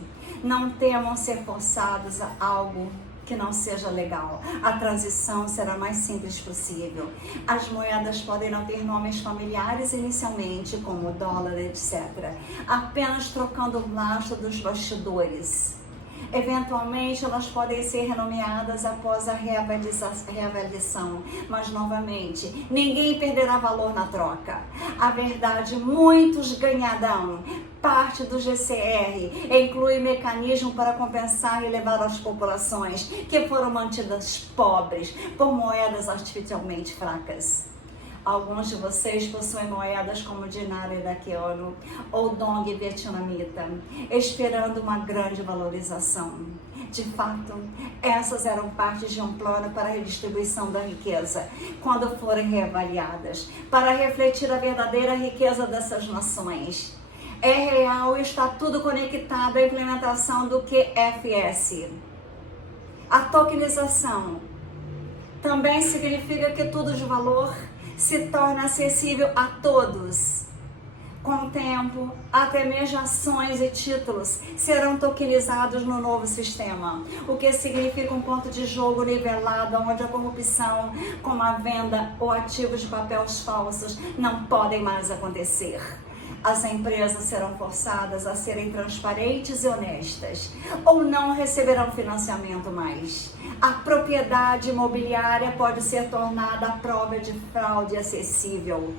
Não temam ser forçados a algo que não seja legal. A transição será mais simples possível. As moedas podem não ter nomes familiares inicialmente, como dólar, etc., apenas trocando o lastro dos bastidores. Eventualmente, elas podem ser renomeadas após a reavaliação, mas, novamente, ninguém perderá valor na troca. A verdade, muitos ganharão. Parte do GCR inclui mecanismo para compensar e levar as populações que foram mantidas pobres por moedas artificialmente fracas. Alguns de vocês possuem moedas como o dinar iraquiano ou dong vietnamita, esperando uma grande valorização. De fato, essas eram partes de um plano para a redistribuição da riqueza, quando forem reavaliadas, para refletir a verdadeira riqueza dessas nações. É real e está tudo conectado à implementação do QFS. A tokenização também significa que tudo de valor se torna acessível a todos. Com o tempo, até mesmo ações e títulos serão tokenizados no novo sistema, o que significa um ponto de jogo nivelado, onde a corrupção, como a venda ou ativos de papéis falsos, não podem mais acontecer. As empresas serão forçadas a serem transparentes e honestas, ou não receberão financiamento mais. A propriedade imobiliária pode ser tornada a prova de fraude acessível.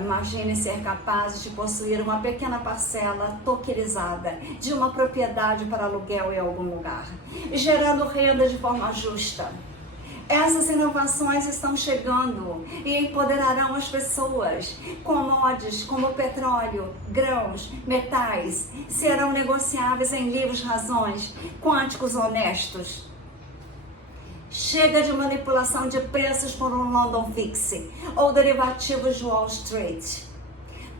Imagine ser capazes de possuir uma pequena parcela tokenizada de uma propriedade para aluguel em algum lugar, gerando renda de forma justa. Essas inovações estão chegando e empoderarão as pessoas. Commodities como petróleo, grãos, metais serão negociáveis em livres razões, quânticos honestos. Chega de manipulação de preços por um London Fix ou derivativos de Wall Street.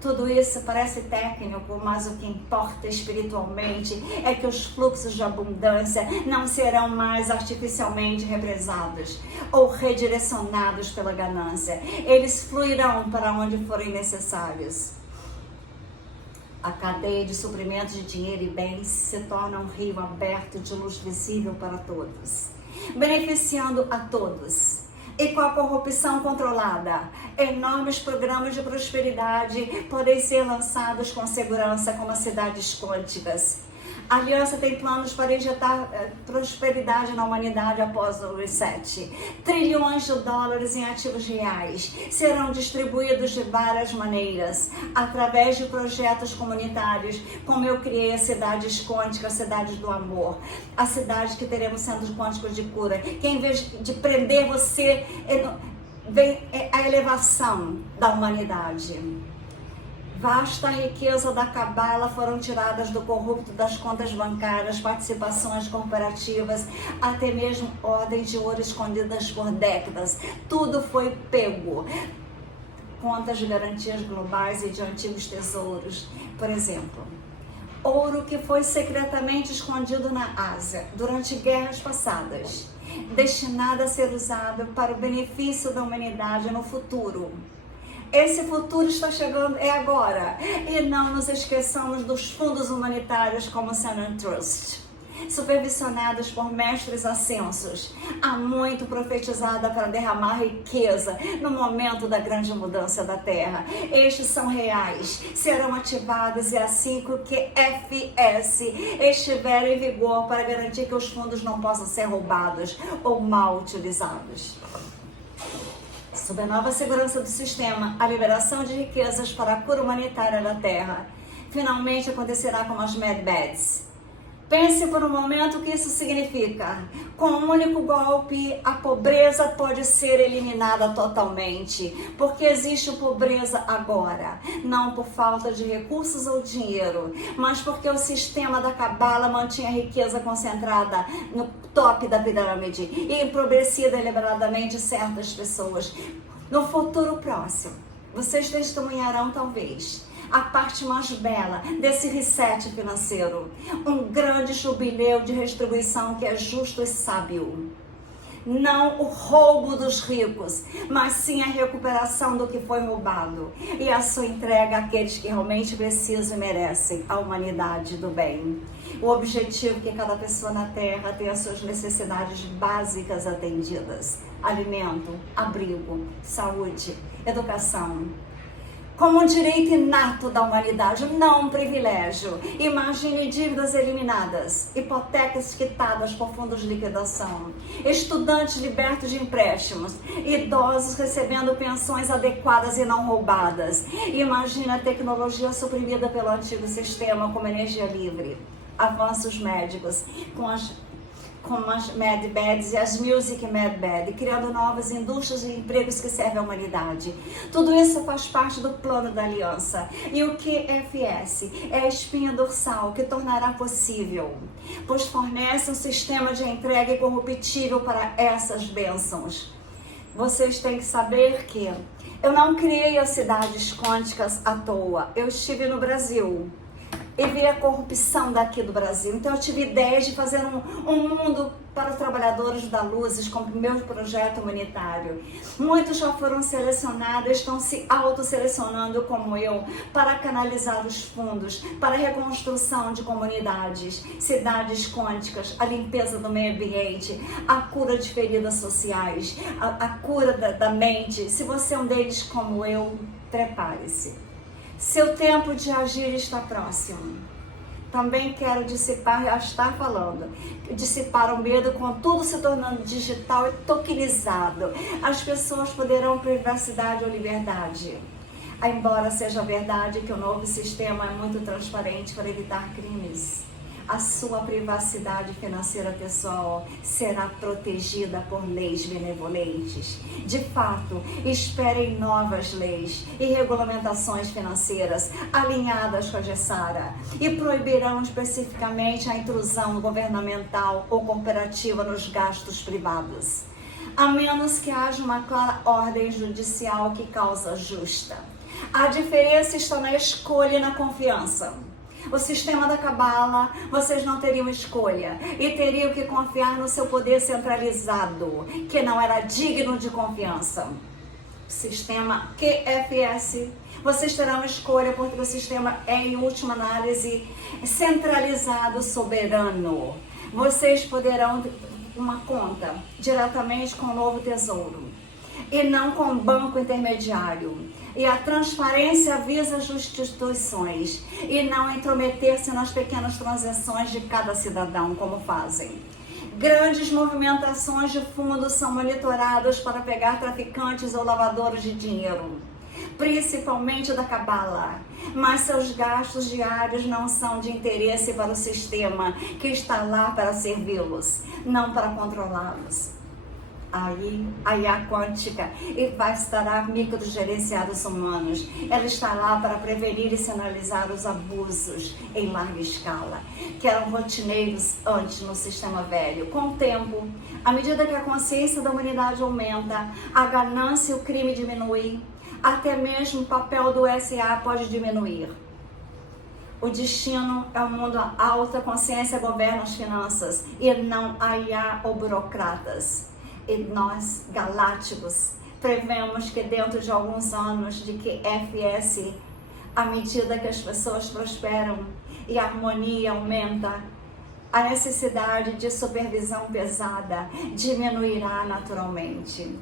Tudo isso parece técnico, mas o que importa espiritualmente é que os fluxos de abundância não serão mais artificialmente represados ou redirecionados pela ganância. Eles fluirão para onde forem necessários. A cadeia de suprimentos de dinheiro e bens se torna um rio aberto de luz visível para todos, beneficiando a todos. E com a corrupção controlada, enormes programas de prosperidade podem ser lançados com segurança, como as cidades quânticas. A Aliança tem planos para injetar prosperidade na humanidade após o reset. Trilhões de dólares em ativos reais serão distribuídos de várias maneiras, através de projetos comunitários, como eu criei as cidades quânticas, cidades do amor, a cidade que teremos centros quânticos de cura, que em vez de prender você, vem a elevação da humanidade. Vasta riqueza da cabala foram tiradas do corrupto das contas bancárias, participações corporativas, até mesmo ordens de ouro escondidas por décadas. Tudo foi pego. Contas de garantias globais e de antigos tesouros. Por exemplo, ouro que foi secretamente escondido na Ásia durante guerras passadas, destinado a ser usado para o benefício da humanidade no futuro. Esse futuro está chegando, é agora. E não nos esqueçamos dos fundos humanitários como o Standard Trust, supervisionados por mestres ascensos, há muito profetizada para derramar riqueza no momento da grande mudança da Terra. Estes são reais, serão ativados e assim que o QFS estiver em vigor para garantir que os fundos não possam ser roubados ou mal utilizados. Sob a nova segurança do sistema, a liberação de riquezas para a cura humanitária da Terra finalmente acontecerá como as Mad Beds. Pense por um momento o que isso significa. Com um único golpe, a pobreza pode ser eliminada totalmente. Porque existe pobreza agora, não por falta de recursos ou dinheiro, mas porque o sistema da cabala mantinha a riqueza concentrada no top da pirâmide e empobrecida deliberadamente certas pessoas. No futuro próximo, vocês testemunharão talvez a parte mais bela desse reset financeiro, um grande jubileu de retribuição que é justo e sábio. Não o roubo dos ricos, mas sim a recuperação do que foi roubado e a sua entrega àqueles que realmente precisam e merecem, a humanidade do bem. O objetivo é que cada pessoa na Terra tenha as suas necessidades básicas atendidas: alimento, abrigo, saúde, educação, como um direito inato da humanidade, não um privilégio. Imagine dívidas eliminadas, hipotecas quitadas por fundos de liquidação, estudantes libertos de empréstimos, idosos recebendo pensões adequadas e não roubadas. Imagine a tecnologia suprimida pelo antigo sistema como energia livre, avanços médicos, como as Mad Beds e as Music Mad Bed, criando novas indústrias e empregos que servem à humanidade. Tudo isso faz parte do plano da aliança. E o QFS é a espinha dorsal que tornará possível, pois fornece um sistema de entrega incorruptível para essas bênçãos. Vocês têm que saber que eu não criei as cidades quânticas à toa. Eu estive no Brasil e ver a corrupção daqui do Brasil. Então eu tive ideias de fazer um mundo para os trabalhadores da Luzes como meu projeto humanitário. Muitos já foram selecionados, estão se autoselecionando como eu, para canalizar os fundos, para a reconstrução de comunidades, cidades quânticas, a limpeza do meio ambiente, a cura de feridas sociais, a cura da mente. Se você é um deles como eu, prepare-se. Seu tempo de agir está próximo. Também quero dissipar, já está falando, dissipar o medo com tudo se tornando digital e tokenizado. As pessoas poderão privacidade ou liberdade. Embora seja verdade que o novo sistema é muito transparente para evitar crimes, a sua privacidade financeira pessoal será protegida por leis benevolentes. De fato, esperem novas leis e regulamentações financeiras alinhadas com a GESARA e proibirão especificamente a intrusão governamental ou corporativa nos gastos privados, a menos que haja uma clara ordem judicial que causa justa. A diferença está na escolha e na confiança. O sistema da Cabala, vocês não teriam escolha e teriam que confiar no seu poder centralizado, que não era digno de confiança. O sistema QFS, vocês terão escolha porque o sistema é, em última análise, centralizado, soberano. Vocês poderão uma conta diretamente com o Novo Tesouro e não com o banco intermediário. E a transparência visa as instituições e não intrometer-se nas pequenas transações de cada cidadão, como fazem. Grandes movimentações de fundos são monitoradas para pegar traficantes ou lavadores de dinheiro, principalmente da Cabala, mas seus gastos diários não são de interesse para o sistema que está lá para servi-los, não para controlá-los. Aí a quântica vai estar a microgerenciados humanos. Ela está lá para prevenir e sinalizar os abusos em larga escala, que eram rotineiros antes no sistema velho. Com o tempo, à medida que a consciência da humanidade aumenta, a ganância e o crime diminuem, até mesmo o papel do SA pode diminuir. O destino é um mundo alta consciência governa as finanças e não a IA ou burocratas. E nós, galácticos, prevemos que dentro de alguns anos de que FS, à medida que as pessoas prosperam e a harmonia aumenta, a necessidade de supervisão pesada diminuirá naturalmente.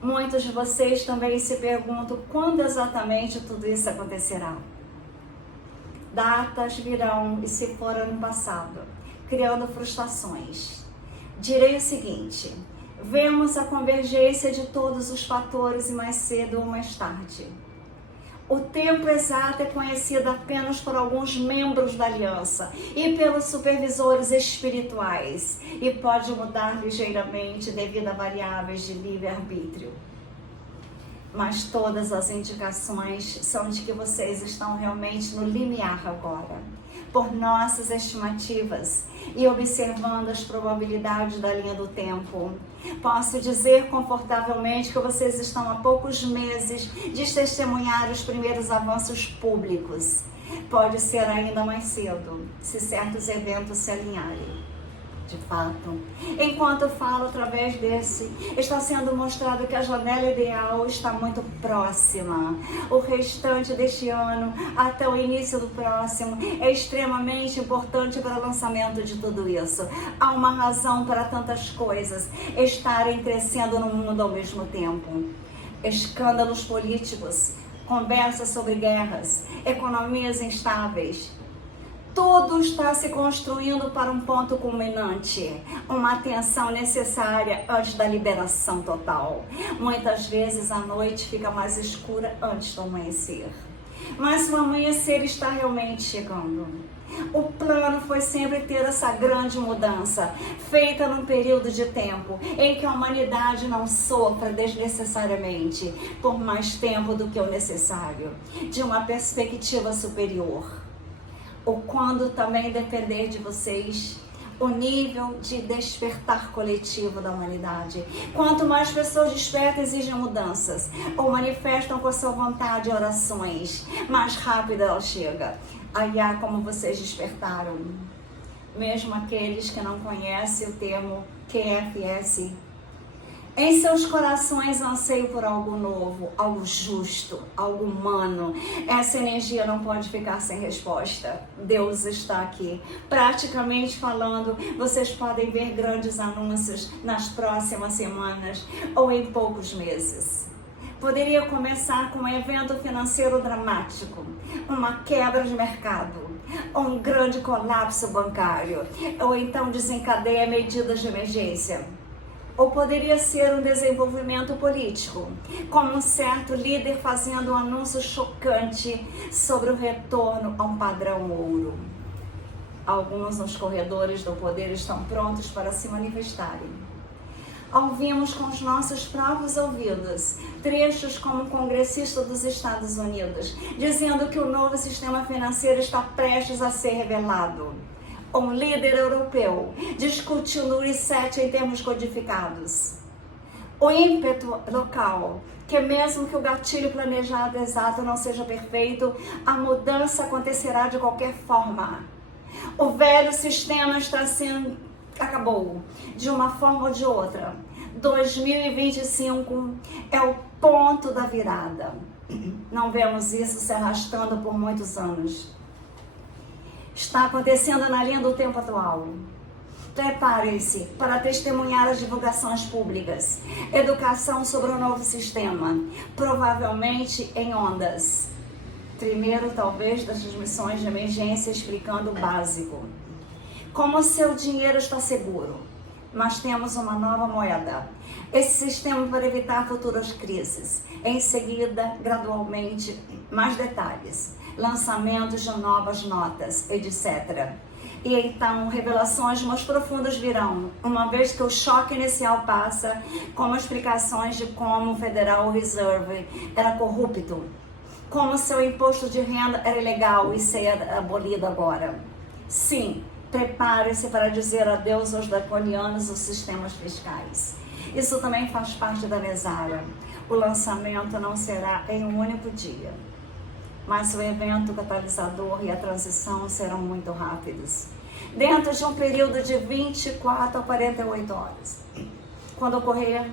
Muitos de vocês também se perguntam quando exatamente tudo isso acontecerá. Datas virão e se foram no passado, criando frustrações. Direi o seguinte, vemos a convergência de todos os fatores mais cedo ou mais tarde. O tempo exato é conhecido apenas por alguns membros da aliança e pelos supervisores espirituais e pode mudar ligeiramente devido a variáveis de livre-arbítrio. Mas todas as indicações são de que vocês estão realmente no limiar agora, por nossas estimativas e observando as probabilidades da linha do tempo. Posso dizer confortavelmente que vocês estão há poucos meses de testemunhar os primeiros avanços públicos. Pode ser ainda mais cedo, se certos eventos se alinharem. De fato, enquanto falo através desse, está sendo mostrado que a janela ideal está muito próxima. O restante deste ano, até o início do próximo, é extremamente importante para o lançamento de tudo isso. Há uma razão para tantas coisas estarem crescendo no mundo ao mesmo tempo. Escândalos políticos, conversas sobre guerras, economias instáveis. Tudo está se construindo para um ponto culminante, uma atenção necessária antes da liberação total. Muitas vezes a noite fica mais escura antes do amanhecer, mas o amanhecer está realmente chegando. O plano foi sempre ter essa grande mudança, feita num período de tempo em que a humanidade não sofra desnecessariamente por mais tempo do que o necessário, de uma perspectiva superior. Ou quando também depender de vocês, o nível de despertar coletivo da humanidade. Quanto mais pessoas despertas exigem mudanças ou manifestam com a sua vontade orações, mais rápido ela chega. Aí como vocês despertaram, mesmo aqueles que não conhecem o termo QFS. Em seus corações anseio por algo novo, algo justo, algo humano. Essa energia não pode ficar sem resposta. Deus está aqui. Praticamente falando, vocês podem ver grandes anúncios nas próximas semanas ou em poucos meses. Poderia começar com um evento financeiro dramático, uma quebra de mercado, um grande colapso bancário, ou então desencadeia medidas de emergência. Ou poderia ser um desenvolvimento político, como um certo líder fazendo um anúncio chocante sobre o retorno a um padrão ouro. Alguns nos corredores do poder estão prontos para se manifestarem. Ouvimos com os nossos próprios ouvidos trechos como um congressista dos Estados Unidos, dizendo que o novo sistema financeiro está prestes a ser revelado. Um líder europeu discutiu no reset em termos codificados. O ímpeto local, que mesmo que o gatilho planejado exato não seja perfeito, a mudança acontecerá de qualquer forma. O velho sistema acabou, de uma forma ou de outra. 2025 é o ponto da virada. Não vemos isso se arrastando por muitos anos. Está acontecendo na linha do tempo atual. Preparem-se para testemunhar as divulgações públicas. Educação sobre o novo sistema, provavelmente em ondas. Primeiro, talvez, das transmissões de emergência explicando o básico. Como o seu dinheiro está seguro, mas temos uma nova moeda. Esse sistema para evitar futuras crises. Em seguida, gradualmente, mais detalhes. Lançamentos de novas notas, etc. E então, revelações mais profundas virão, uma vez que o choque inicial passa, como explicações de como o Federal Reserve era corrupto, como seu imposto de renda era ilegal e ser abolido agora. Sim, prepare-se para dizer adeus aos draconianos dos sistemas fiscais. Isso também faz parte da mesada. O lançamento não será em um único dia, mas o evento catalisador e a transição serão muito rápidos, dentro de um período de 24 a 48 horas. Quando ocorrer,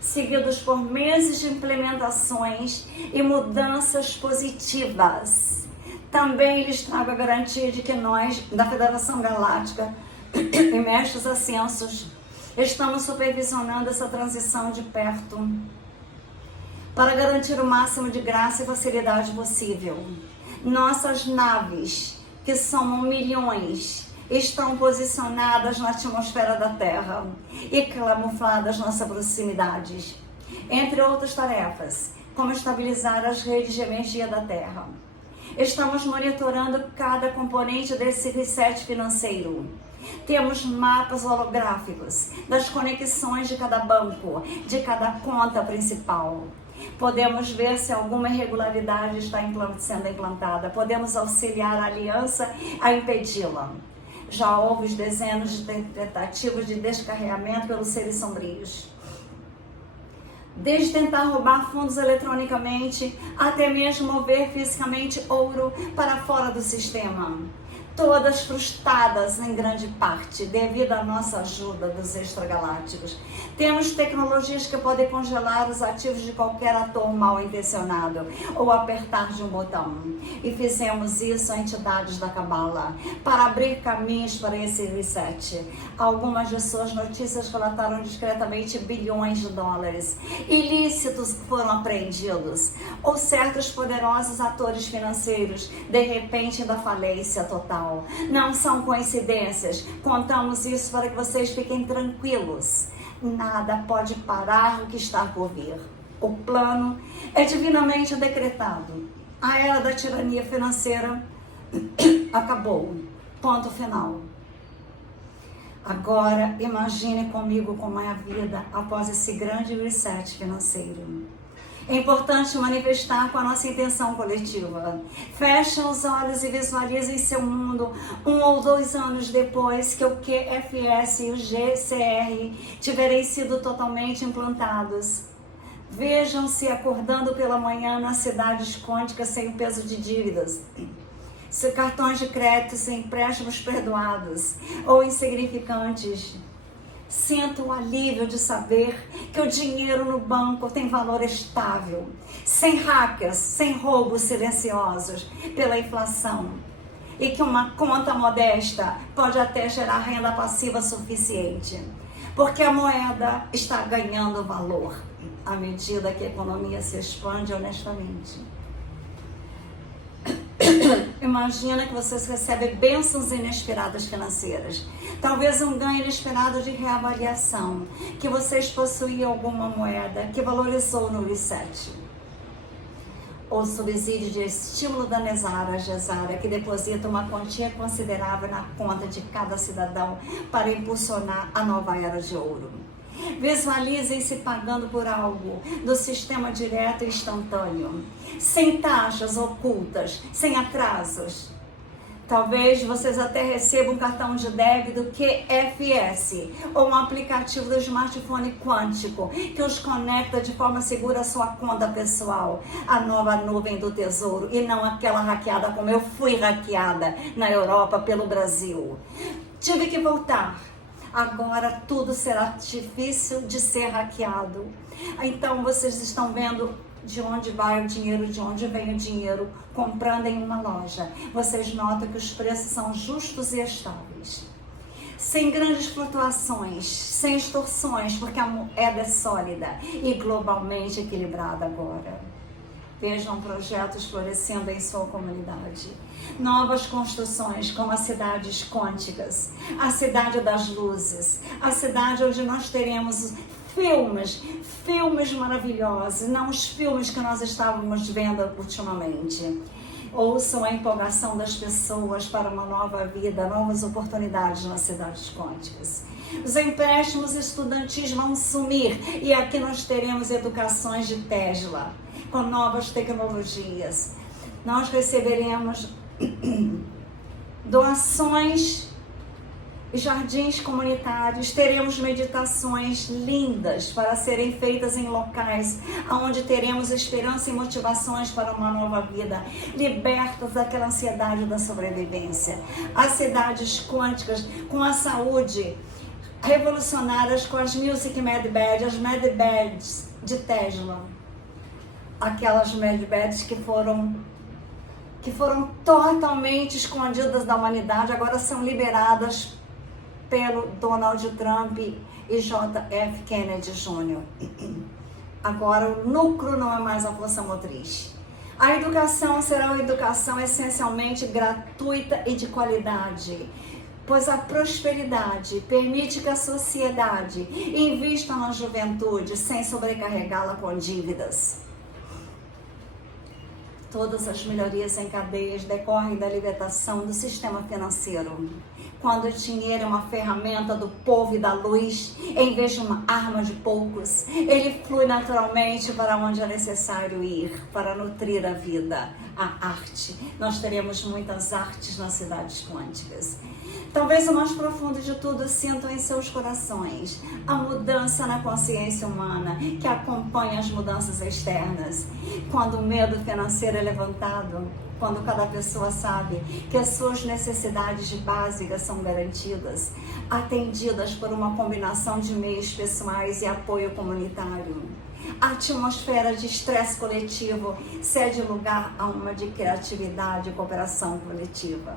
seguidos por meses de implementações e mudanças positivas. Também lhes trago a garantia de que nós, da Federação Galáctica e Mestres Ascensos, estamos supervisionando essa transição de perto para garantir o máximo de graça e facilidade possível. Nossas naves, que somam milhões, estão posicionadas na atmosfera da Terra e camufladas nas proximidades, entre outras tarefas, como estabilizar as redes de energia da Terra. Estamos monitorando cada componente desse reset financeiro. Temos mapas holográficos das conexões de cada banco, de cada conta principal. Podemos ver se alguma irregularidade está sendo implantada. Podemos auxiliar a aliança a impedi-la. Já houve dezenas de tentativas de descarregamento pelos seres sombrios. Desde tentar roubar fundos eletronicamente, até mesmo mover fisicamente ouro para fora do sistema. Todas frustradas em grande parte devido à nossa ajuda dos extragalácticos. Temos tecnologias que podem congelar os ativos de qualquer ator mal intencionado ou apertar de um botão. E fizemos isso a entidades da Cabala para abrir caminhos para esse reset. Algumas de suas notícias relataram discretamente bilhões de dólares ilícitos que foram apreendidos, ou certos poderosos atores financeiros de repente da falência total. Não são coincidências. Contamos isso para que vocês fiquem tranquilos. Nada pode parar o que está por vir. O plano é divinamente decretado. A era da tirania financeira acabou. Ponto final. Agora, imagine comigo como é a vida após esse grande reset financeiro. É importante manifestar com a nossa intenção coletiva. Fechem os olhos e visualizem seu mundo 1 ou 2 anos depois que o QFS e o GCR tiverem sido totalmente implantados. Vejam-se acordando pela manhã nas cidades quânticas sem o peso de dívidas. cartões de crédito sem empréstimos perdoados ou insignificantes. Sinto o alívio de saber que o dinheiro no banco tem valor estável, sem hackers, sem roubos silenciosos pela inflação. E que uma conta modesta pode até gerar renda passiva suficiente, porque a moeda está ganhando valor à medida que a economia se expande honestamente. Imagina que vocês recebem bênçãos inesperadas financeiras, talvez um ganho inesperado de reavaliação, que vocês possuíam alguma moeda que valorizou no reset. Ou subsídio de estímulo da GESARA, que deposita uma quantia considerável na conta de cada cidadão para impulsionar a nova era de ouro. Visualizem-se pagando por algo do sistema direto e instantâneo, sem taxas ocultas, sem atrasos. Talvez vocês até recebam um cartão de débito QFS ou um aplicativo do smartphone quântico que os conecta de forma segura à sua conta pessoal, a nova nuvem do tesouro, e não aquela hackeada como eu fui hackeada na Europa pelo Brasil. Tive que voltar. Agora tudo será difícil de ser hackeado. Então vocês estão vendo de onde vai o dinheiro, de onde vem o dinheiro, comprando em uma loja. Vocês notam que os preços são justos e estáveis. Sem grandes flutuações, sem extorsões, porque a moeda é sólida e globalmente equilibrada agora. Vejam projetos florescendo em sua comunidade. Novas construções como as cidades quânticas, a cidade das luzes, a cidade onde nós teremos filmes maravilhosos, não os filmes que nós estávamos vendo ultimamente. Ouçam a empolgação das pessoas para uma nova vida, novas oportunidades nas cidades quânticas. Os empréstimos estudantis vão sumir e aqui nós teremos educações de Tesla, com novas tecnologias. Nós receberemos doações e jardins comunitários, teremos meditações lindas para serem feitas em locais onde teremos esperança e motivações para uma nova vida, libertas daquela ansiedade da sobrevivência. As cidades quânticas com a saúde, revolucionárias com as Music Medbeds, as Medbeds de Tesla. Aquelas Medbeds que foram totalmente escondidas da humanidade, agora são liberadas pelo Donald Trump e JF Kennedy Jr. Agora o núcleo não é mais a força motriz. A educação será uma educação essencialmente gratuita e de qualidade, pois a prosperidade permite que a sociedade invista na juventude sem sobrecarregá-la com dívidas. Todas as melhorias em cadeias decorrem da libertação do sistema financeiro. Quando o dinheiro é uma ferramenta do povo e da luz, em vez de uma arma de poucos, ele flui naturalmente para onde é necessário ir, para nutrir a vida, a arte. Nós teremos muitas artes nas cidades quânticas. Talvez o mais profundo de tudo sintam em seus corações a mudança na consciência humana que acompanha as mudanças externas. Quando o medo financeiro é levantado, quando cada pessoa sabe que as suas necessidades básicas são garantidas, atendidas por uma combinação de meios pessoais e apoio comunitário. A atmosfera de estresse coletivo cede lugar a uma de criatividade e cooperação coletiva.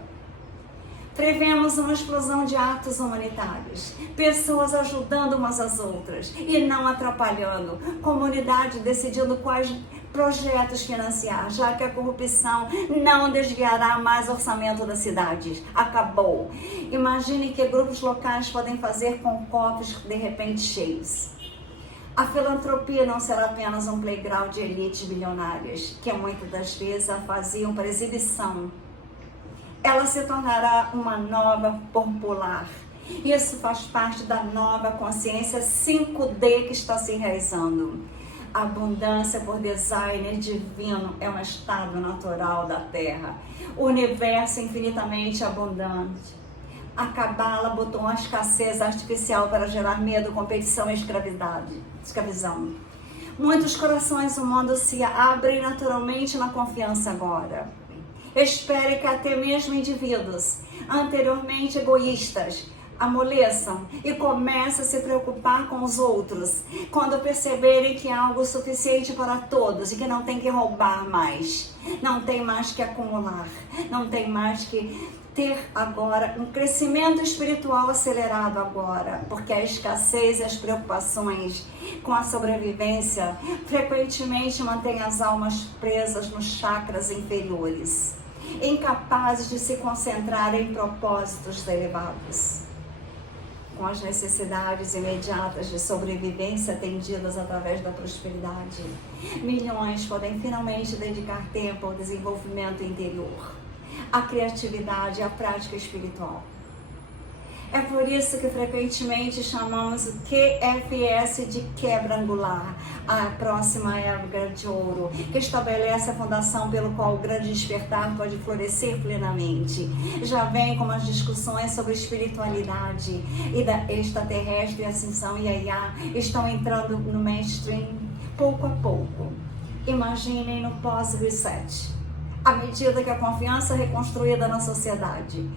Prevemos uma explosão de atos humanitários, pessoas ajudando umas às outras e não atrapalhando, comunidade decidindo quais projetos financiar, já que a corrupção não desviará mais o orçamento das cidades. Acabou. Imagine que grupos locais podem fazer com copos de repente cheios. A filantropia não será apenas um playground de elites bilionárias, que muitas das vezes a faziam para exibição. Ela se tornará uma nova popular. Isso faz parte da nova consciência 5D que está se enraizando. A abundância por designer divino é um estado natural da Terra. O universo é infinitamente abundante. A Cabala botou uma escassez artificial para gerar medo, competição e escravidão. Muitos corações humanos se abrem naturalmente na confiança agora. Espere que até mesmo indivíduos anteriormente egoístas amoleçam e comecem a se preocupar com os outros quando perceberem que há algo suficiente para todos e que não tem que roubar mais, não tem mais que acumular, não tem mais que ter agora um crescimento espiritual acelerado agora, porque a escassez e as preocupações com a sobrevivência frequentemente mantêm as almas presas nos chakras inferiores, incapazes de se concentrar em propósitos elevados. Com as necessidades imediatas de sobrevivência atendidas através da prosperidade, milhões podem finalmente dedicar tempo ao desenvolvimento interior, à criatividade e à prática espiritual. É por isso que frequentemente chamamos o QFS de quebra angular, a próxima época de ouro, que estabelece a fundação pelo qual o grande despertar pode florescer plenamente. Já vem com as discussões sobre espiritualidade e da extraterrestre, ascensão e IA estão entrando no mainstream pouco a pouco. Imaginem no pós-reset. À medida que a confiança é reconstruída na sociedade,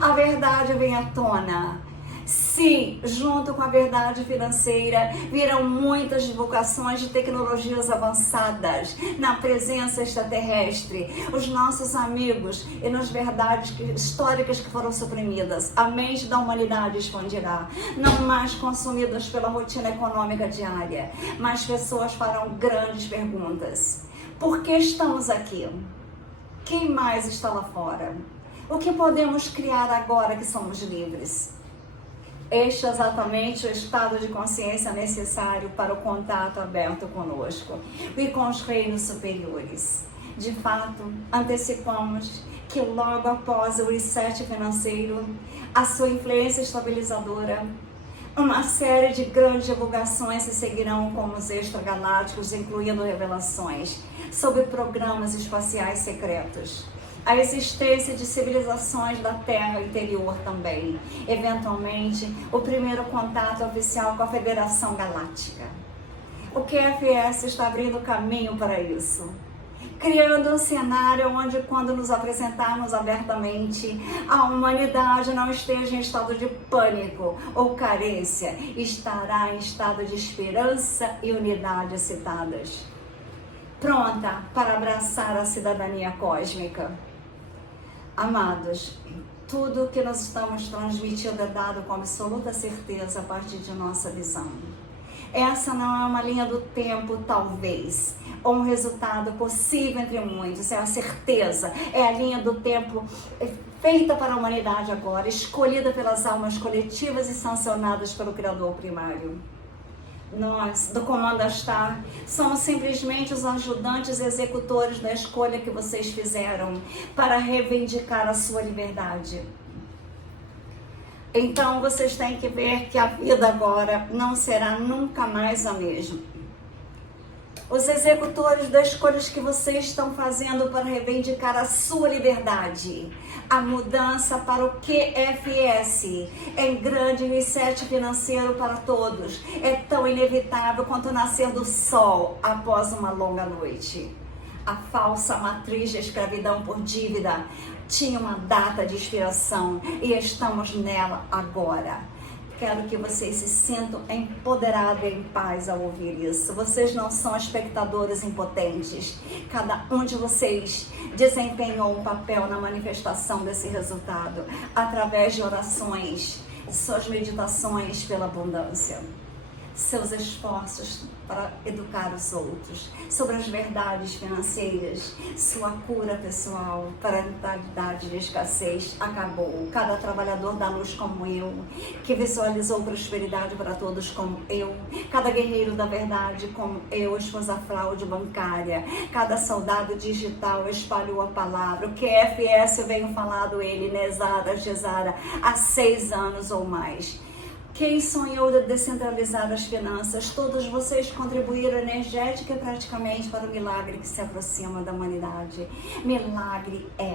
a verdade vem à tona. Se, junto com a verdade financeira, viram muitas divulgações de tecnologias avançadas na presença extraterrestre, os nossos amigos e nas verdades históricas que foram suprimidas, a mente da humanidade expandirá, não mais consumidas pela rotina econômica diária, mas pessoas farão grandes perguntas. Por que estamos aqui? Quem mais está lá fora? O que podemos criar agora que somos livres? Este é exatamente o estado de consciência necessário para o contato aberto conosco e com os reinos superiores. De fato, antecipamos que logo após o reset financeiro, a sua influência estabilizadora, uma série de grandes divulgações se seguirão como os extragalácticos, incluindo revelações sobre programas espaciais secretos, a existência de civilizações da Terra interior também, eventualmente o primeiro contato oficial com a Federação Galáctica. O QFS está abrindo caminho para isso, criando um cenário onde, quando nos apresentarmos abertamente, a humanidade não esteja em estado de pânico ou carência, estará em estado de esperança e unidade excitadas, pronta para abraçar a cidadania cósmica. Amados, tudo o que nós estamos transmitindo é dado com absoluta certeza a partir de nossa visão. Essa não é uma linha do tempo, talvez, ou um resultado possível entre muitos, é a certeza, é a linha do tempo feita para a humanidade agora, escolhida pelas almas coletivas e sancionadas pelo Criador primário. Nós, do Comando Astar, somos simplesmente os ajudantes e executores da escolha que vocês fizeram para reivindicar a sua liberdade. Então vocês têm que ver que a vida agora não será nunca mais a mesma. Os executores das escolhas que vocês estão fazendo para reivindicar a sua liberdade, a mudança para o QFS, em grande reset financeiro para todos, é tão inevitável quanto o nascer do sol após uma longa noite. A falsa matriz de escravidão por dívida tinha uma data de expiração e estamos nela agora. Quero que vocês se sintam empoderados e em paz ao ouvir isso. Vocês não são espectadores impotentes. Cada um de vocês desempenhou um papel na manifestação desse resultado, através de orações, suas meditações pela abundância, seus esforços para educar os outros sobre as verdades financeiras, sua cura pessoal para a mentalidade de escassez acabou. Cada trabalhador da luz como eu, que visualizou prosperidade para todos como eu, cada guerreiro da verdade como eu, expôs a fraude bancária, cada soldado digital espalhou a palavra. O QFS venho falado ele, Nezara, Gesara, há 6 anos ou mais. Quem sonhou de descentralizar as finanças? Todos vocês contribuíram energética e praticamente para o milagre que se aproxima da humanidade. Milagre é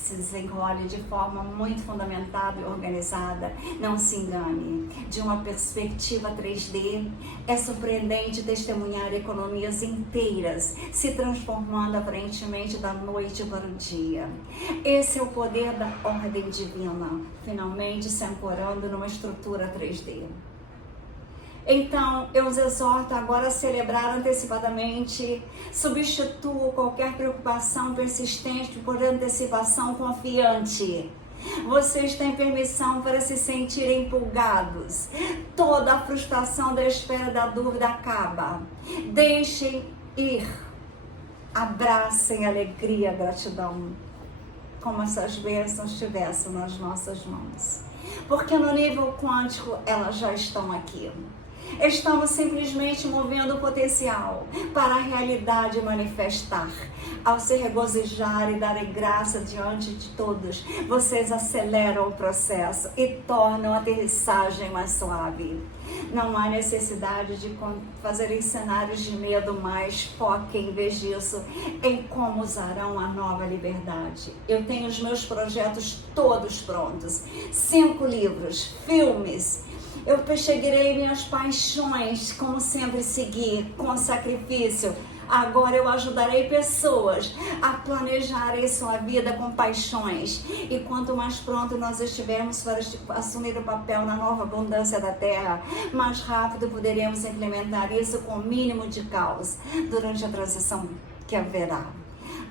se desenrole de forma muito fundamentada e organizada. Não se engane, de uma perspectiva 3D, é surpreendente testemunhar economias inteiras se transformando aparentemente da noite para o dia. Esse é o poder da ordem divina, finalmente se ancorando numa estrutura 3D. Então, eu os exorto agora a celebrar antecipadamente. Substituo qualquer preocupação persistente por antecipação confiante. Vocês têm permissão para se sentirem empolgados. Toda a frustração da espera da dúvida acaba. Deixem ir. Abracem alegria, gratidão, como essas bênçãos estivessem nas nossas mãos. Porque no nível quântico elas já estão aqui. Estamos simplesmente movendo o potencial para a realidade manifestar. Ao se regozijar e darem graça diante de todos, vocês aceleram o processo e tornam a aterrissagem mais suave. Não há necessidade de fazerem cenários de medo, mas foquem, em vez disso, em como usarão a nova liberdade. Eu tenho os meus projetos todos prontos. 5 livros, filmes. Eu perseguirei minhas paixões, como sempre segui, com sacrifício. Agora eu ajudarei pessoas a planejarem sua vida com paixões. E quanto mais pronto nós estivermos para assumir o papel na nova abundância da Terra, mais rápido poderemos implementar isso com o mínimo de caos durante a transição que haverá.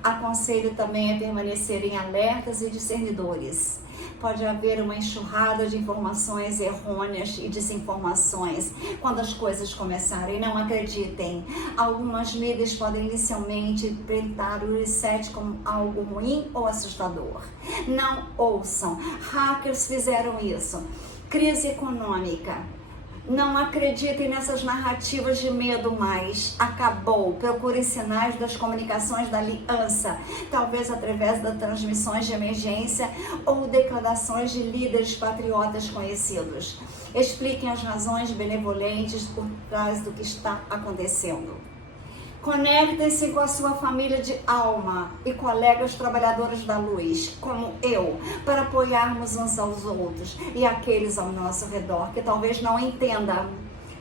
Aconselho também a permanecerem alertas e discernidores. Pode haver uma enxurrada de informações errôneas e desinformações quando as coisas começarem. Não acreditem. Algumas mídias podem inicialmente pintar o reset como algo ruim ou assustador. Não ouçam. Hackers fizeram isso. Crise econômica. Não acreditem nessas narrativas de medo mais. Acabou. Procurem sinais das comunicações da aliança, talvez através das transmissões de emergência ou declarações de líderes patriotas conhecidos. Expliquem as razões benevolentes por trás do que está acontecendo. Conectem-se com a sua família de alma e colegas trabalhadores da luz, como eu, para apoiarmos uns aos outros e aqueles ao nosso redor que talvez não entendam.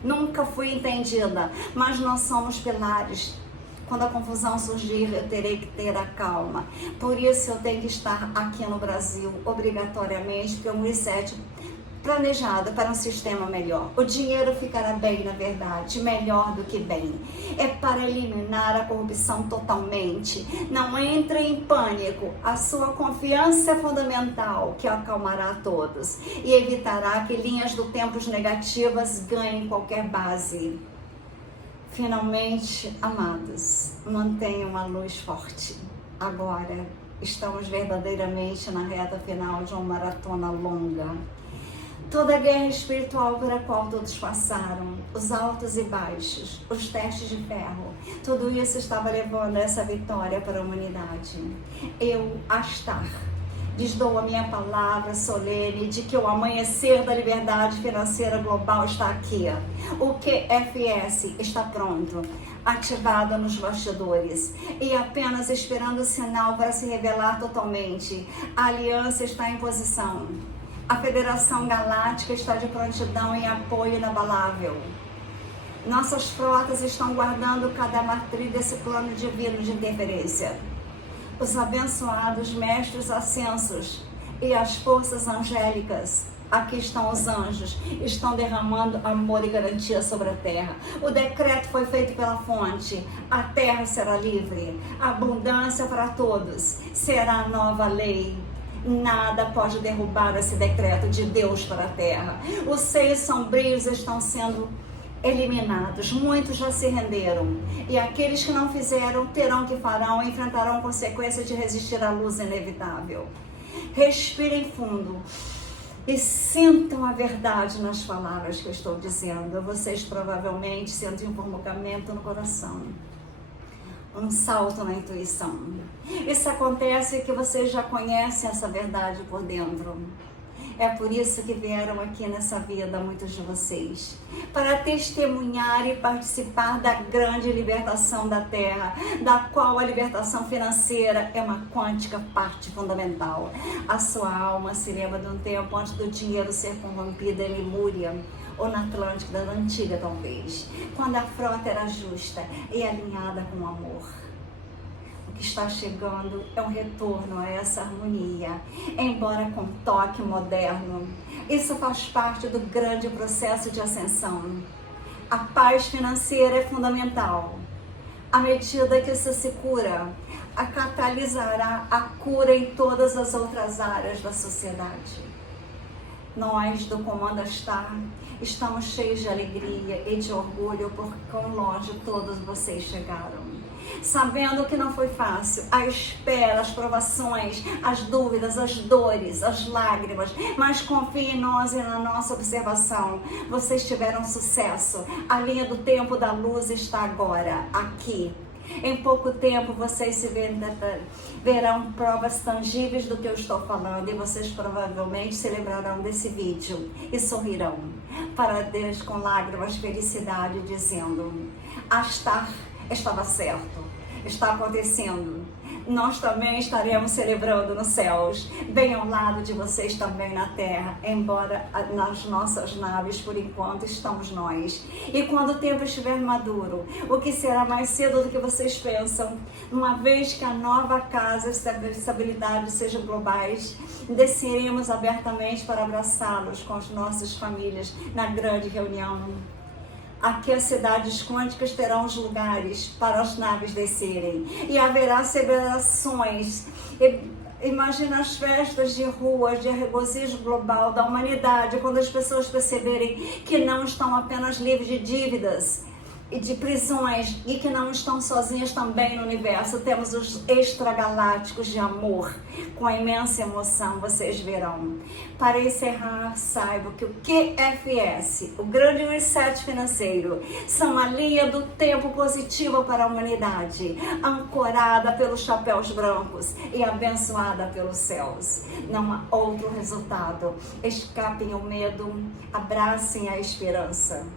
Nunca fui entendida, mas nós somos pilares. Quando a confusão surgir, eu terei que ter a calma. Por isso eu tenho que estar aqui no Brasil, obrigatoriamente, porque é um reset planejado para um sistema melhor. O dinheiro ficará bem, na verdade, melhor do que bem. É para eliminar a corrupção totalmente. Não entre em pânico. A sua confiança é fundamental, que acalmará todos e evitará que linhas do tempo negativas ganhem qualquer base. Finalmente, amados, mantenham a luz forte. Agora, estamos verdadeiramente na reta final de uma maratona longa. Toda a guerra espiritual pela qual todos passaram, os altos e baixos, os testes de ferro, tudo isso estava levando a essa vitória para a humanidade. Eu, Astar, lhes dou a minha palavra solene de que o amanhecer da liberdade financeira global está aqui. O QFS está pronto, ativado nos bastidores e apenas esperando o sinal para se revelar totalmente. A aliança está em posição. A Federação Galáctica está de prontidão em apoio inabalável. Nossas frotas estão guardando cada matriz desse plano divino de interferência. Os abençoados mestres ascensos e as forças angélicas, aqui estão os anjos, estão derramando amor e garantia sobre a terra. O decreto foi feito pela fonte. A terra será livre. Abundância para todos. Será a nova lei. Nada pode derrubar esse decreto de Deus para a terra. Os seios sombrios estão sendo eliminados. Muitos já se renderam. E aqueles que não fizeram, terão que farão, enfrentarão consequências de resistir à luz inevitável. Respirem fundo e sintam a verdade nas palavras que eu estou dizendo. Vocês provavelmente sentem um formocamento no coração. Um salto na intuição. Isso acontece que vocês já conhecem essa verdade por dentro. É por isso que vieram aqui nessa vida muitos de vocês, para testemunhar e participar da grande libertação da Terra, da qual a libertação financeira é uma quântica parte fundamental. A sua alma se lembra de um tempo antes do dinheiro ser corrompido em Lemúria, ou na Atlântida da antiga talvez, quando a frota era justa e alinhada com amor. Que está chegando é um retorno a essa harmonia, embora com toque moderno. Isso faz parte do grande processo de ascensão. A paz financeira é fundamental. À medida que isso se cura, catalisará a cura em todas as outras áreas da sociedade. Nós, do Comando Astar, estamos cheios de alegria e de orgulho por quão longe todos vocês chegaram. Sabendo que não foi fácil, a espera, as provações, as dúvidas, as dores, as lágrimas, mas confie em nós e na nossa observação. Vocês tiveram sucesso. A linha do tempo da luz está agora, aqui. Em pouco tempo vocês verão provas tangíveis do que eu estou falando e vocês provavelmente se lembrarão desse vídeo e sorrirão para Deus com lágrimas de felicidade, dizendo: Astar estava certo, está acontecendo. Nós também estaremos celebrando nos céus, bem ao lado de vocês também na terra, embora nas nossas naves, por enquanto, estamos nós. E quando o tempo estiver maduro, o que será mais cedo do que vocês pensam, uma vez que a nova casa e a estabilidade sejam globais, desceremos abertamente para abraçá-los com as nossas famílias na grande reunião. Aqui as cidades quânticas terão os lugares para as naves descerem e haverá celebrações. Imagina as festas de ruas de regozijo global da humanidade, quando as pessoas perceberem que não estão apenas livres de dívidas e de prisões e que não estão sozinhas também no universo. Temos os extragalácticos de amor, com a imensa emoção, vocês verão. Para encerrar, saiba que o QFS, o grande reset financeiro, são a linha do tempo positivo para a humanidade, ancorada pelos chapéus brancos e abençoada pelos céus. Não há outro resultado. Escapem o medo, abracem a esperança.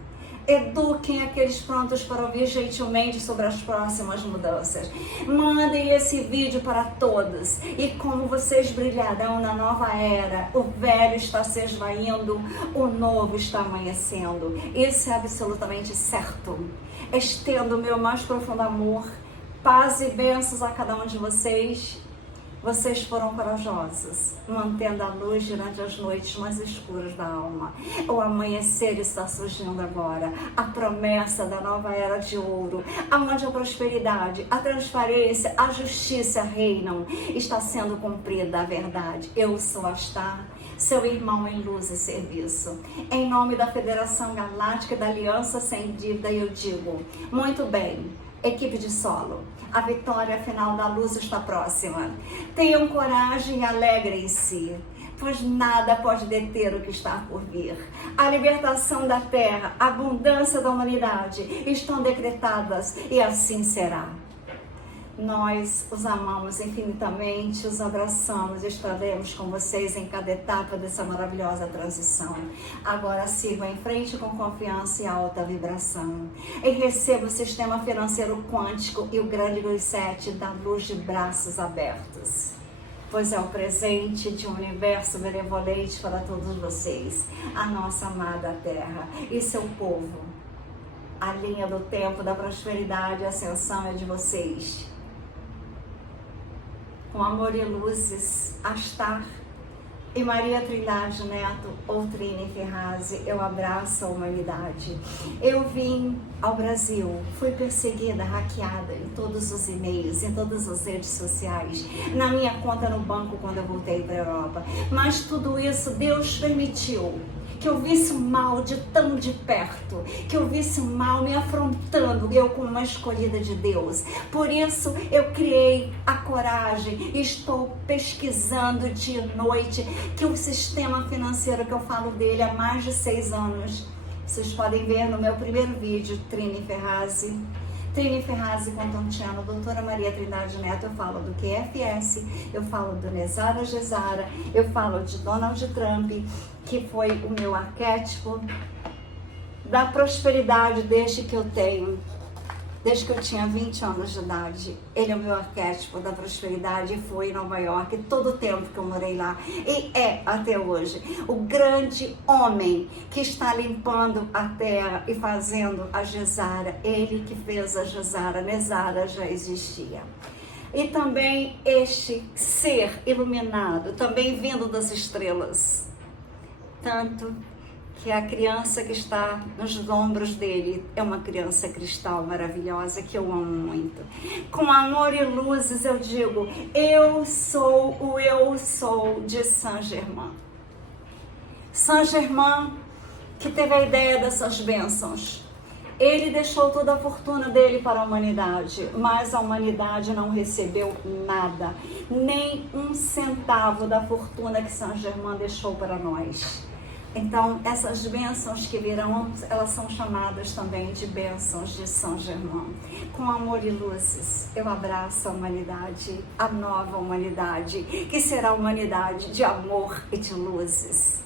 Eduquem aqueles prontos para ouvir gentilmente sobre as próximas mudanças. Mandem esse vídeo para todos. E como vocês brilharão na nova era, o velho está se esvaindo, o novo está amanhecendo. Isso é absolutamente certo. Estendo o meu mais profundo amor, paz e bênçãos a cada um de vocês. Vocês foram corajosos, mantendo a luz durante as noites mais escuras da alma. O amanhecer está surgindo agora. A promessa da nova era de ouro, onde a prosperidade, a transparência, a justiça reinam, está sendo cumprida a verdade. Eu sou Astar, seu irmão em luz e serviço. Em nome da Federação Galáctica da Aliança Sem Dívida, eu digo: muito bem, equipe de solo. A vitória final da luz está próxima. Tenham coragem e alegrem-se, pois nada pode deter o que está por vir. A libertação da Terra, a abundância da humanidade estão decretadas e assim será. Nós os amamos infinitamente, os abraçamos e estaremos com vocês em cada etapa dessa maravilhosa transição. Agora sigam em frente com confiança e alta vibração. E receba o sistema financeiro quântico e o grande reset da luz de braços abertos. Pois é o presente de um universo benevolente para todos vocês, a nossa amada Terra e seu povo. A linha do tempo da prosperidade e ascensão é de vocês. Com amor e luzes, Astar e Maria Trindade Neto, ou Trini Ferrazzi, eu abraço a humanidade. Eu vim ao Brasil, fui perseguida, hackeada em todos os e-mails, em todas as redes sociais, na minha conta no banco quando eu voltei para a Europa. Mas tudo isso Deus permitiu que eu visse o mal de tão de perto, que eu visse o mal me afrontando, eu como uma escolhida de Deus. Por isso eu criei a coragem e estou pesquisando dia e noite, que o sistema financeiro que eu falo dele há mais de 6 anos, vocês podem ver no meu primeiro vídeo, Trini Ferrazzi, Trini Ferraz e Contantiano, doutora Maria Trindade Neto, eu falo do QFS, eu falo do Nezara Gesara, eu falo de Donald Trump, que foi o meu arquétipo da prosperidade desde que eu tinha 20 anos de idade. Ele é o meu arquétipo da prosperidade e foi em Nova York todo o tempo que eu morei lá. E é até hoje o grande homem que está limpando a terra e fazendo a Gesara. Ele que fez a Gesara, Nezara já existia. E também este ser iluminado, também vindo das estrelas. Tanto que a criança que está nos ombros dele é uma criança cristal maravilhosa que eu amo muito. Com amor e luzes eu digo, eu sou o eu sou de Saint-Germain. Saint-Germain que teve a ideia dessas bênçãos. Ele deixou toda a fortuna dele para a humanidade, mas a humanidade não recebeu nada, nem um centavo da fortuna que Saint-Germain deixou para nós. Então, essas bênçãos que virão, elas são chamadas também de bênçãos de Saint-Germain. Com amor e luzes, eu abraço a humanidade, a nova humanidade, que será a humanidade de amor e de luzes.